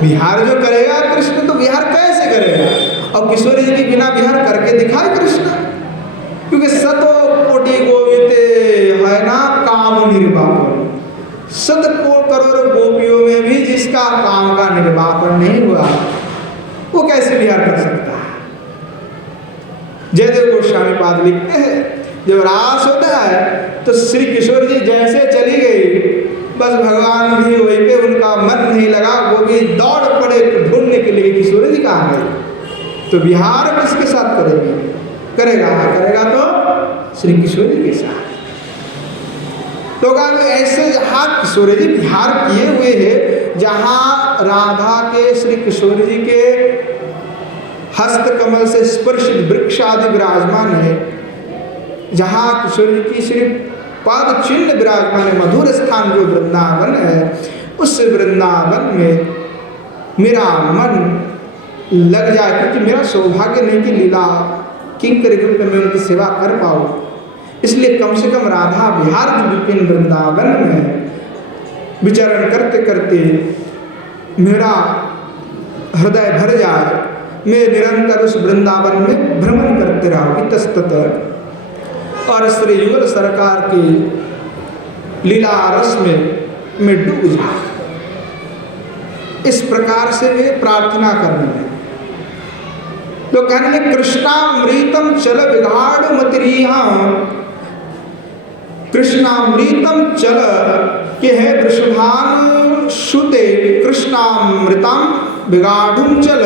विहार जो करेगा कृष्ण तो विहार कैसे करेगा? और किशोरी जी की बिना विहार करके दिखाए कृष्ण, क्योंकि सतो कोटि गोविते है ना काम निर्वापन। सत करोड़ गोपियों में भी जिसका काम का निर्वापन नहीं हुआ वो कैसे विहार कर सकता है? जयदेव गोस्वामी पाद लिखते हैं जब रास होता है तो श्री किशोर जी जैसे चली गई, बस भगवान भी वहीं पे उनका मन नहीं लगा, वो भी दौड़ पड़े ढूंढने के लिए किशोर जी कहाँ गए। तो विहार किसके साथ करेगा तो श्री किशोर जी के साथ। तो ऐसे जहाँ किशोर जी विहार किए हुए हैं, जहाँ राधा के श्री किशोर जी के हस्त कमल से स्पर्शित वृक्ष आदि विराजमान है, जहाँ किशोर जी की श्री पाद चिन्ह विराजमान है, मधुर स्थान जो वृंदावन है, उस वृंदावन में मेरा मन लग जाए, क्योंकि मेरा सौभाग्य नहीं कि लीला किंकर रूप में मैं उनकी सेवा कर पाऊँ। इसलिए कम से कम राधा विहार विपिन वृंदावन में विचरण करते करते मेरा हृदय भर जाए, मैं निरंतर उस वृंदावन में भ्रमण करते रहा इतस्ततः, और श्री युगल सरकार की लीला रस में मैं डूब जाऊं। इस प्रकार से वे प्रार्थना करने लगे। तो कहने कृष्णामृतम चल विगाढ़ मतिरिया, कृष्णामृतम चल के है वृषभानु सुते, कृष्णामृतम विगाढ़ुम चल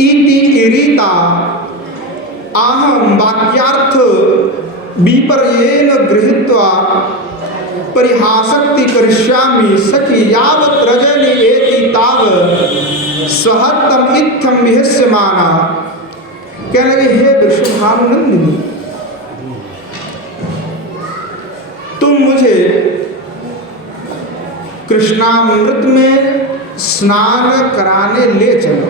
इति इरीता आहम वाक्यार्थ विपर्येन गृहीत्वा परिहासक्ति करिष्यामि सखी यावत् रजनी एति ताव स्वहत्तम इत्थम विहस्यमाना। कहने लगे हे वृषभानुनंदिनी, तुम मुझे कृष्णामृत में स्नान कराने ले चलो।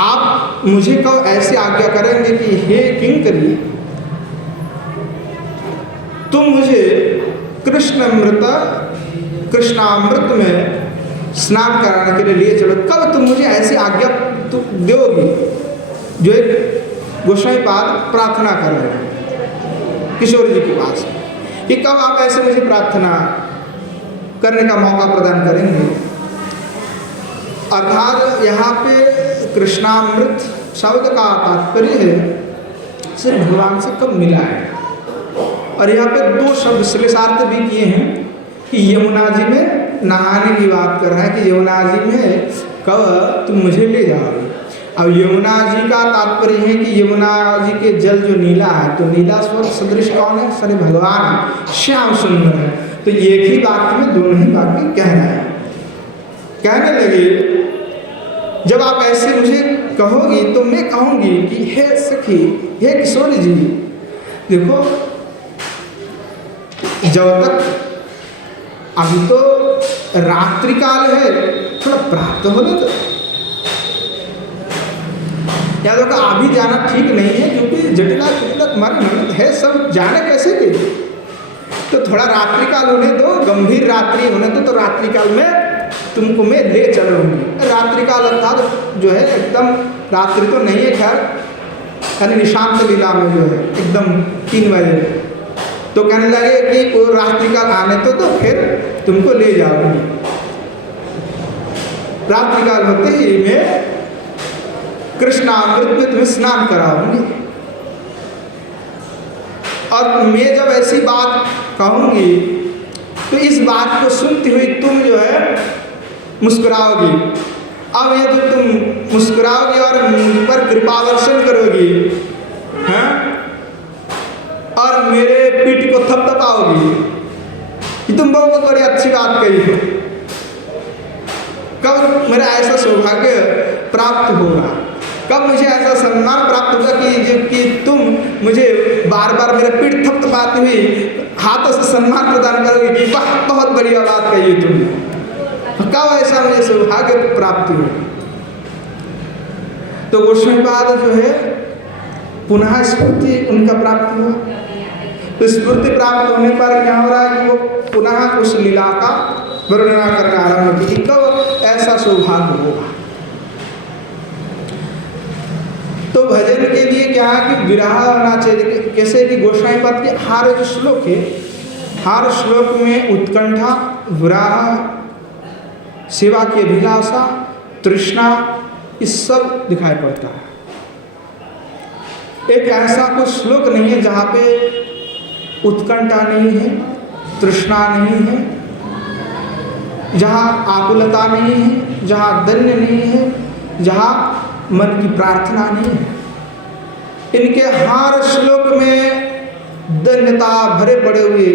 आप मुझे कब ऐसे आज्ञा करेंगे कि हे किंकरी, तुम मुझे कृष्णामृत में स्नान कराने के लिए ले चलो। कब तुम मुझे ऐसी आज्ञा दोगी? जो एक गोसाई पाद प्रार्थना कर रहे हैं किशोर जी के पास कि कब आप ऐसे मुझे प्रार्थना करने का मौका प्रदान करेंगे। अर्थात यहाँ पे कृष्णामृत शब्द का तात्पर्य है सिर्फ भगवान से कब मिला है। और यहाँ पे दो शब्द श्लेषार्थ भी किए हैं कि यमुना जी में नहाने की बात कर रहा है कि यमुना जी में कब तुम मुझे ले जाओगे। अब यमुना जी का तात्पर्य है कि यमुना जी के जल जो नीला है, तो नीला स्वर सदृश कौन है? सारे भगवान श्याम सुंदर है। तो एक ही वाक्य में दोनों ही वाक्य कह रहा है। कहने लगे जब आप ऐसे मुझे कहोगी तो मैं कहूंगी कि हे सखी, हे किशोर जी, देखो जब तक अभी तो रात्रि काल है, थोड़ा प्राप्त होने दो। याद होगा अभी जाना ठीक नहीं है, क्योंकि जटिला तुम्हारे मन है, सब जाने कैसे दे। तो थोड़ा रात्रि काल होने दो, गंभीर रात्रि होने दो, तो रात्रि काल में तुमको मैं ले चलूंगी। रात्रि काल अर्थात जो है एकदम रात्रि तो नहीं है, खैर यानी निशांत लीला में जो है एकदम 3 बजे। तो कहने लगे कि वो रात्रि काल आने तो फिर तुमको ले जाऊंगी। रात्रि काल होते ही मैं कृष्णामृत में तुम्हें स्नान कराऊंगी। और मैं जब ऐसी बात कहूंगी तो इस बात को सुनती हुई तुम जो है मुस्कुराओगी। अब ये जो तुम मुस्कुराओगी और मुझ पर कृपावर्षण करोगी, हैं, और मेरे पीठ को थपथपाओगी कि तुम बहुत बड़ी अच्छी बात कही हो। कब मेरा ऐसा सौभाग्य प्राप्त होगा, कब मुझे ऐसा सम्मान प्राप्त होगा कि तुम मुझे बार बार मेरे पीठ थपथपाती हुई हाथों से सम्मान प्रदान करोगे कि वाह बहुत बढ़िया बात कही तुमने। कब ऐसा मुझे सौभाग्य प्राप्ति हो। तो गोस्वामीपाद जो है पुनः स्फूर्ति उनका प्राप्त हुआ। तो स्फूर्ति प्राप्त होने पर क्या हो रहा है कि वो पुनः उस लीला का वर्णना करना आरंभ की। कब ऐसा सौभाग्य होगा? तो भजन के लिए क्या है कि विरह होना चाहिए। कैसे कि गोस्वामीपाद के हर जो श्लोक है, हर श्लोक में उत्कंठा, विरह, सेवा की अभिलाषा, तृष्णा, इस सब दिखाई पड़ता है। एक ऐसा कोई श्लोक नहीं है जहाँ पे उत्कंठा नहीं है, तृष्णा नहीं है, जहाँ आकुलता नहीं है, जहाँ दन्य नहीं है, जहाँ मन की प्रार्थना नहीं है। इनके हर श्लोक में दन्यता भरे पड़े हुए,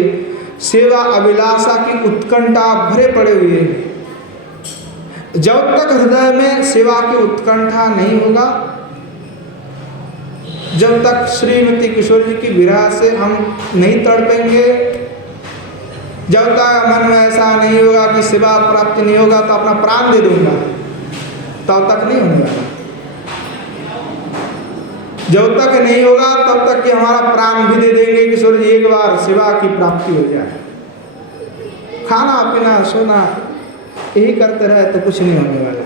सेवा अभिलाषा की उत्कंठा भरे पड़े हुए। जब तक हृदय में सेवा की उत्कंठा नहीं होगा, जब तक श्रीमती किशोर जी की विरह से हम नहीं तड़पेंगे, जब तक मन में ऐसा नहीं होगा कि सेवा प्राप्ति नहीं होगा तो अपना प्राण दे दूंगा, तब तक नहीं होने वाला। जब तक नहीं होगा तब तक कि हमारा प्राण भी दे देंगे किशोर जी एक बार सेवा की प्राप्ति हो जाए। खाना पीना सोना यही करते रहे तो कुछ नहीं होने वाला।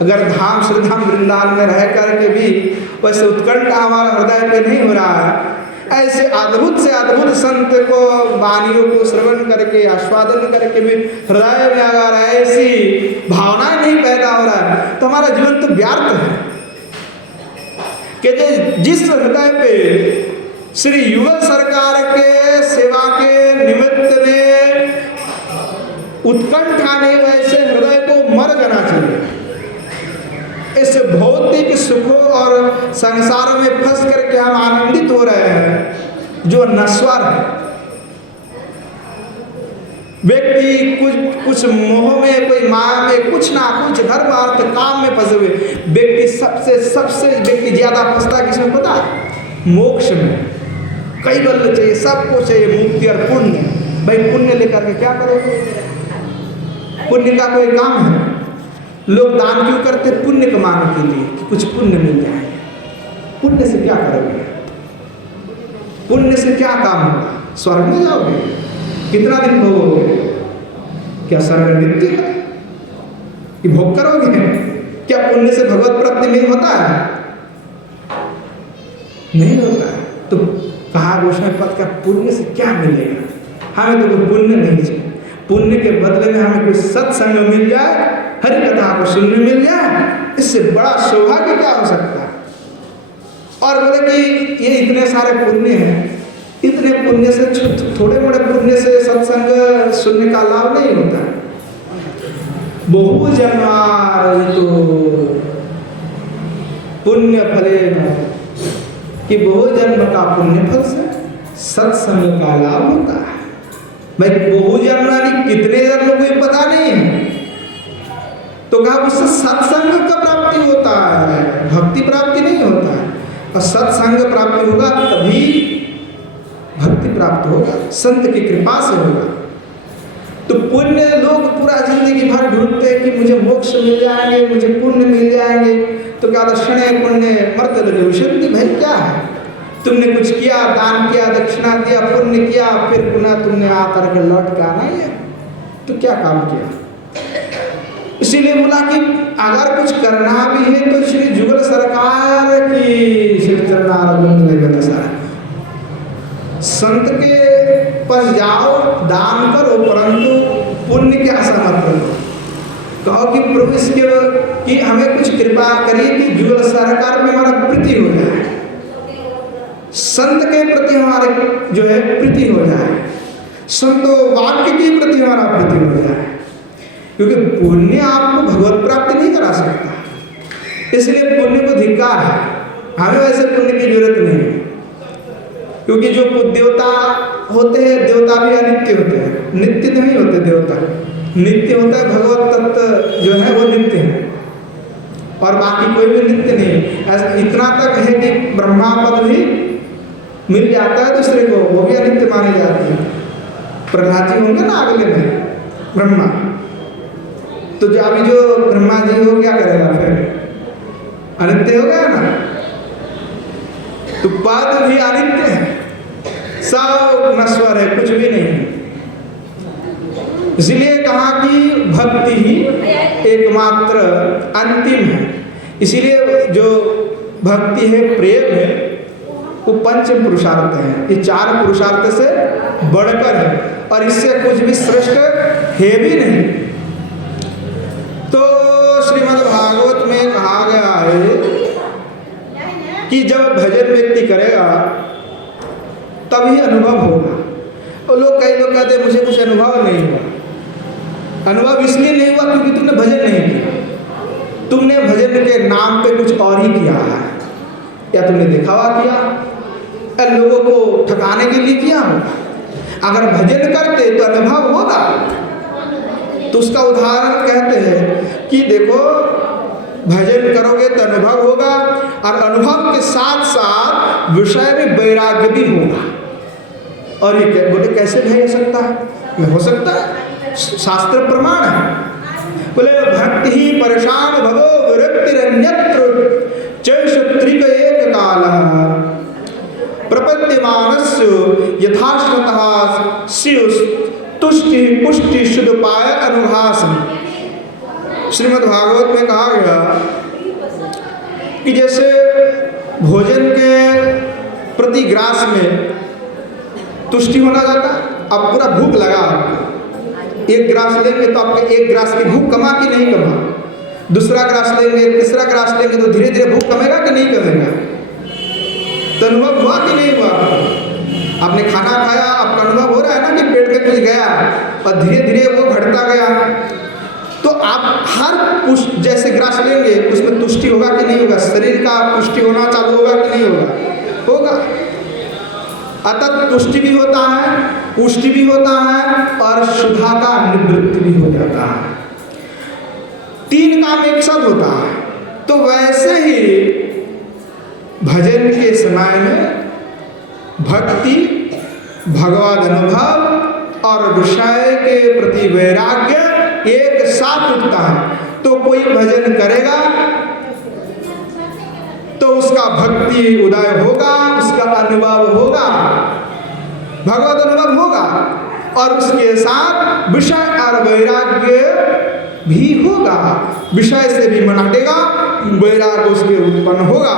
अगर धाम श्रीधाम वृंदावन में रह करके भी वैसे उत्कंठा हमारा हृदय पे नहीं हो रहा है, ऐसे अद्भुत से अद्भुत संत को वाणियों को श्रवण करके आस्वादन करके भी हृदय में अगर ऐसी भावना नहीं पैदा हो रहा है तो हमारा जीवन तो व्यर्थ है। कि जिस हृदय पे श्री युगल सरकार के सेवा के निमित्त में उत्कंठा नहीं, वैसे हृदय को मर जाना चाहिए। इस भौतिक सुखों और संसार में फंस करके हम आनंदित हो रहे हैं जो नश्वर है। व्यक्ति कुछ मोह में, कोई माया में, कुछ ना कुछ धर्म अर्थ काम में फंसे हुए व्यक्ति सबसे व्यक्ति ज्यादा फंसता है किसमें पता है? मोक्ष में। कई बल चाहिए, सबको चाहिए मुक्ति और पुण्य। भाई पुण्य लेकर के क्या करोगे? पुण्य का कोई काम है? लोग दान क्यों करते? पुण्य कमाने के लिए कि कुछ पुण्य मिल जाए। पुण्य से क्या करोगे? पुण्य से क्या काम होगा? स्वर्ग में जाओगे? कितना दिन भोगोगे? क्या स्वर्ग नित्य है कि भोग करोगे? क्या पुण्य से भगवत प्राप्ति नहीं होता है? नहीं होता है। तो कहा गोस्वामी पद का पुण्य से क्या मिलेगा? हमें तो कोई पुण्य नहीं चाहिए। पुण्य के बदले में हमें कोई सत्संग मिल जाए, हरि कथा को सुनने मिल जाए, इससे बड़ा सौभाग्य क्या हो सकता है? और बोले कि ये इतने सारे पुण्य हैं, इतने पुण्य से थोड़े मोड़े पुण्य से सत्संग सुनने का लाभ नहीं होता। बहु जन्मार्जितो पुण्य फले न, कि बहु जन्म का पुण्य फल से सत्संग का लाभ होता है। भाई बहु जन्म यानी कितने जन्म कोई पता नहीं है, तो कहा उससे सत्संग का प्राप्ति होता है, भक्ति प्राप्ति नहीं होता है। और सत्संग प्राप्ति होगा तभी भक्ति प्राप्त होगा, संत की कृपा से होगा। तो पुण्य लोग पूरा जिंदगी भर ढूंढते हैं कि मुझे मोक्ष मिल जाएंगे, मुझे पुण्य मिल जाएंगे। तो क्या दक्षिण पुण्य मर्त विशुद्धि। भाई क्या है? तुमने कुछ किया, दान किया, दक्षिणा दिया, पुण्य किया, फिर पुनः तुमने आकर के लौट के आना ही है, तो क्या काम किया? इसीलिए बोला कि अगर कुछ करना भी है तो श्री जुगल सरकार की श्री चरणारविंद संत के पास जाओ, दान करो, परंतु पुण्य की आशा मत करो। कहो कि प्रभु इसके कि हमें कुछ कृपा करिए कि जुगल सरकार में हमारा प्रीति हो जाए, संत के प्रति हमारे जो है प्रीति हो जाए, संतो वाक्य के प्रति हमारा प्रीति हो जाए। क्योंकि पुण्य आपको भगवत प्राप्ति नहीं करा सकता, इसलिए पुण्य को धिक्कार है। हमें वैसे पुण्य की जरूरत नहीं है, क्योंकि जो देवता होते हैं, देवता भी अनित्य होते हैं, नित्य नहीं होते देवता। नित्य होता है भगवत तत्व जो है वो नित्य है, और बाकी कोई भी नित्य नहीं। ऐसा इतना तक है कि ब्रह्मा पद भी मिल जाता है दूसरे को, वो भी अनित्य माने जाते हैं। प्रहलाद जी होंगे ना अगले में ब्रह्मा, तो जो अभी जो ब्रह्मा जी हो क्या करेगा? फिर अनित्य हो गया ना। तो पद भी अनित्य है, सब नश्वर है, कुछ भी नहीं है। इसलिए कहा कि भक्ति ही एकमात्र अंतिम है। इसीलिए जो भक्ति है, प्रेम है, वो पंच पुरुषार्थ है। ये चार पुरुषार्थ से बढ़कर है और इससे कुछ भी श्रेष्ठ है भी नहीं। तो श्रीमद् भागवत में कहा गया है कि जब भजन व्यक्ति करेगा तभी अनुभव होगा। और कई लोग कहते हैं मुझे कुछ अनुभव नहीं हुआ। अनुभव इसलिए नहीं हुआ क्योंकि तुमने भजन नहीं किया। तुमने भजन के नाम पे कुछ और ही किया है, या तुमने दिखावा किया, या लोगों को ठकाने के लिए किया होगा। अगर भजन करते तो अनुभव होगा। तो उसका उदाहरण कहते हैं कि देखो भजन करोगे तो अनुभव होगा, और अनुभव के साथ साथ विषय में वैराग्य भी होगा। और ये बोले कैसे नहीं हो सकता है? ये हो सकता है, शास्त्र प्रमाण है। बोले भक्ति ही परेशान भगो विरक्तिरन्यत्र चैषत्रिक एक काल प्रपद्यमानस्य यथाश्रतः स्युस्तु तुष्टि पुष्टि शुद्ध पाय अनुहास। श्रीमद् भागवत में कहा गया कि जैसे भोजन के प्रति ग्रास में तुष्टि होना जाता है। अब पूरा भूख लगा, एक ग्रास लेंगे तो आपके एक ग्रास की भूख कमा कि नहीं कमा, दूसरा ग्रास लेंगे, तीसरा ग्रास लेंगे तो धीरे धीरे भूख कमेगा कि नहीं कमेगा। तो अनुभव हुआ कि नहीं हुआ? आपने खाना खाया, आपका अनुभव हो रहा है ना कि पेट में कुछ गया और धीरे धीरे वो घटता गया। तो आप हर जैसे ग्रास लेंगे उसमें तुष्टि होगा कि नहीं होगा, शरीर का पुष्टि होना चालू होगा कि नहीं होगा, होगा। अतः तुष्टि भी होता है, पुष्टि भी होता है और शुद्धा का निवृत्ति भी हो जाता है। तीन काम एक साथ होता है। तो वैसे ही भजन के समय में भक्ति, भगवद अनुभव और विषय के प्रति वैराग्य एक साथ उठता है। तो कोई भजन करेगा तो उसका भक्ति उदय होगा, उसका अनुभव होगा, भगवत अनुभव होगा और उसके साथ विषय और वैराग्य भी होगा। विषय से भी मन हटेगा, वैराग्य उसके उत्पन्न होगा।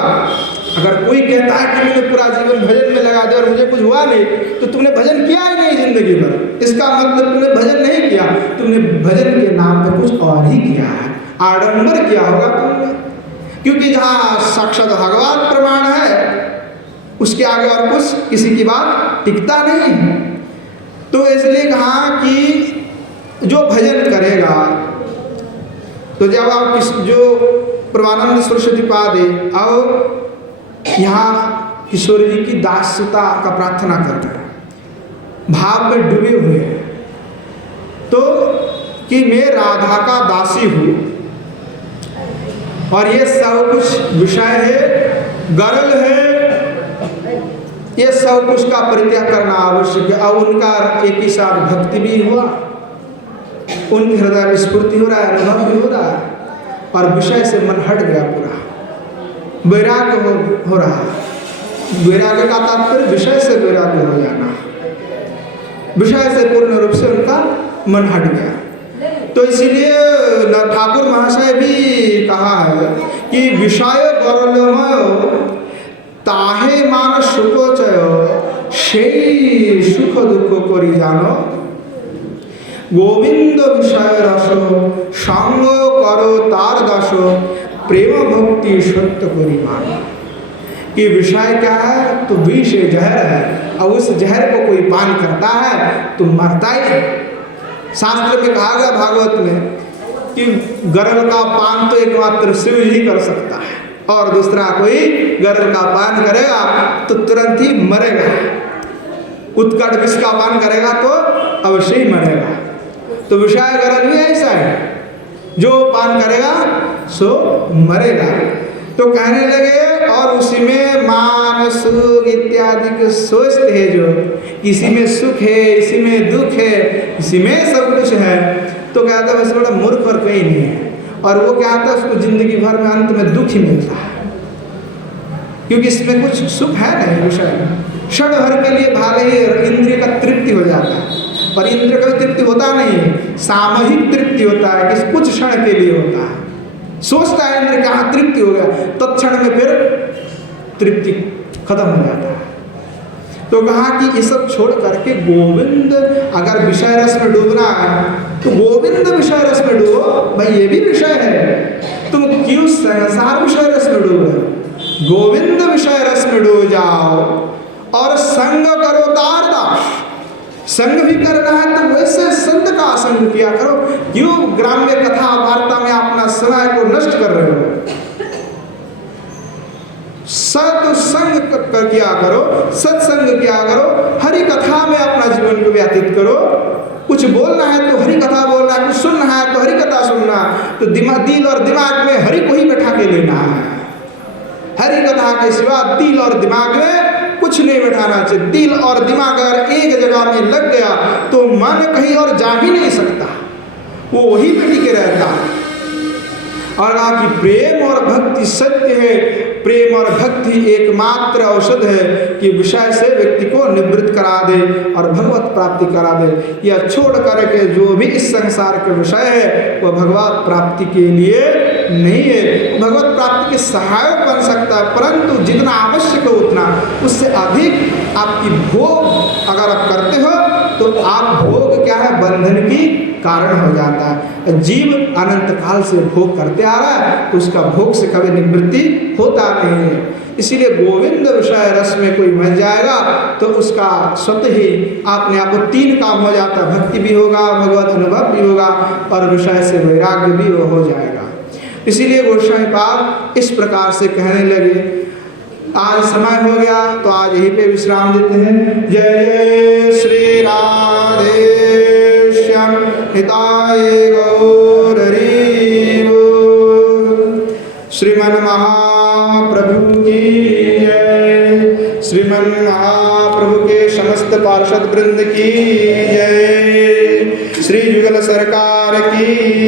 अगर कोई कहता है कि मैंने पूरा जीवन भजन में लगा दिया और मुझे कुछ हुआ नहीं, तो तुमने भजन किया ही नहीं जिंदगी भर। इसका मतलब तुमने भजन नहीं किया, तुमने भजन के नाम पर कुछ और ही किया है, आडंबर किया होगा तुमने। क्योंकि जहाँ साक्षात भगवान प्रमाण है उसके आगे और कुछ किसी की बात टिकता नहीं है। तो इसलिए कहा कि जो भजन करेगा, तो जब आप जो परमानंद सरस्वती पाद और यहाँ किशोर जी की दास्यता का प्रार्थना करते हैं, भाव में डूबे हुए हैं, तो कि मैं राधा का दासी हूँ और ये सब कुछ विषय है, गरल है, ये सब कुछ का परित्याग करना आवश्यक है। और उनका एक ही साथ भक्ति भी हुआ, उनके हृदय में स्फूर्ति हो रहा है, अनुभव भी हो रहा है और विषय से मन हट गया, पूरा वैराग्य हो रहा है। वैराग्य का तात्पर्य विषय से वैराग्य हो जाना, विषय से पूर्ण रूप से उनका मन हट गया। तो इसीलिए ठाकुर महाशय भी कहा है कि विषय गौरवमय ताहे मान सुखो चयो সেই सुख दुख करी जानो गोविंद विषय रसो संग करो तार दासो प्रेम भक्ति सत्य करी मानो। कि विषय क्या है? तो विष जहर है और उस जहर को कोई पान करता है तो मरता ही है। शास्त्र में कहा गया भागवत में कि गरल का पान तो एकमात्र शिव ही कर सकता है और दूसरा कोई गरल का पान करेगा तो तुरंत ही मरेगा। उत्कट विष का पान करेगा तो अवश्य ही मरेगा। तो विषय गरल भी ऐसा है, जो पान करेगा सो मरेगा। तो कहने लगे और उसी में मान सुख इत्यादि के सोचते हैं, जो किसी में सुख है, इसी में दुख है, इसी में सब कुछ है। तो कहता है बड़ा मूर्ख और कोई नहीं है। और वो क्या आता है, उसको जिंदगी भर में अंत में दुख ही मिलता है, क्योंकि इसमें कुछ सुख है नहीं। विषय क्षण भर के लिए भाले ही इंद्रिय का तृप्ति हो जाता है, पर इंद्रिय का तृप्ति होता नहीं है, सामूहिक तृप्ति होता है कि कुछ क्षण के लिए होता है। सोचता है इंद्र कहाँ तृप्ति हो गया, तत्क्षण में फिर तृप्ति खत्म हो जाता है। तो कहा कि ये सब छोड़ करके गोविंद, अगर विषय रस में डूबना है तो गोविंद विषय रस में डूबो। भाई ये भी विषय है, तुम क्यों संसार विषय रस में डूब रहे हो? गोविंद विषय रस में डूब जाओ और संग करो तार दास। संग भी करना है तो वैसे संत का संग किया करो। क्यों ग्राम्य कथा वार्ता में अपना समय को नष्ट कर रहे हो? सत्संग किया करो, सत्संग किया करो, हरि कथा में अपना जीवन को व्यतीत करो। कुछ बोलना है तो हरि कथा बोलना है, कुछ सुनना है तो हरि कथा सुनना। तो दिल और दिमाग में हरि को ही बैठा के लेना है। हरि कथा के सिवा दिल और दिमाग में कुछ नहीं बैठाना चाहिए। दिल और दिमाग अगर एक जगह में लग गया तो मन कहीं और जा ही नहीं सकता, वो वही पे टिके रहता है। और कहा कि प्रेम और भक्ति सत्य है, प्रेम और भक्ति एकमात्र औषध है कि विषय से व्यक्ति को निवृत्त करा दे और भगवत प्राप्ति करा दे। यह छोड़ करके जो भी इस संसार के विषय है वह भगवत प्राप्ति के लिए नहीं है। भगवत प्राप्ति के सहायक बन सकता है, परंतु जितना आवश्यक है उतना, उससे अधिक आपकी भोग अगर आप करते हो तो आप भोग क्या है, बंधन की कारण हो जाता है। जीव अनंत काल से भोग करते आ रहा है तो उसका भोग से कभी निवृत्ति होता नहीं है। इसीलिए गोविंद विषय रस में कोई मच जाएगा तो उसका स्वतः ही अपने आप को 3 काम हो जाता है, भक्ति भी होगा, भगवत अनुभव भी होगा और विषय से वैराग्य भी हो जाएगा। इसीलिए गोस्वामी पाद इस प्रकार से कहने लगे। आज समय हो गया तो आज यहीं पे विश्राम देते हैं। जय जय श्री राधे श्याम हिताय गौर हरि बोल। श्रीमन महाप्रभु की जय, श्रीमन महाप्रभु के समस्त पार्षद वृंद की जय, श्री युगल सरकार की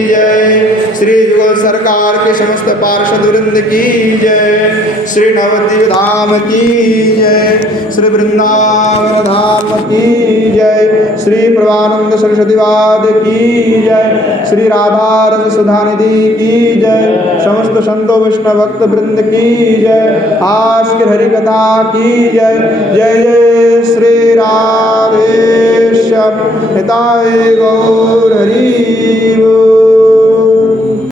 जय, श्री युगल सरकार के समस्त पार्षद वृंद की जय, श्री नवद्वीप धाम की जय, श्री वृंदावन धाम की जय, श्री प्रभानंद सरस्वती वाद की जय, श्री राधा रस सुधा निधि की जय, समस्त संतो वैष्णव भक्त वृंद की जय, आस्क हरि कथा की जय। जय जय श्री राधे श्याम हिताय गौर हरि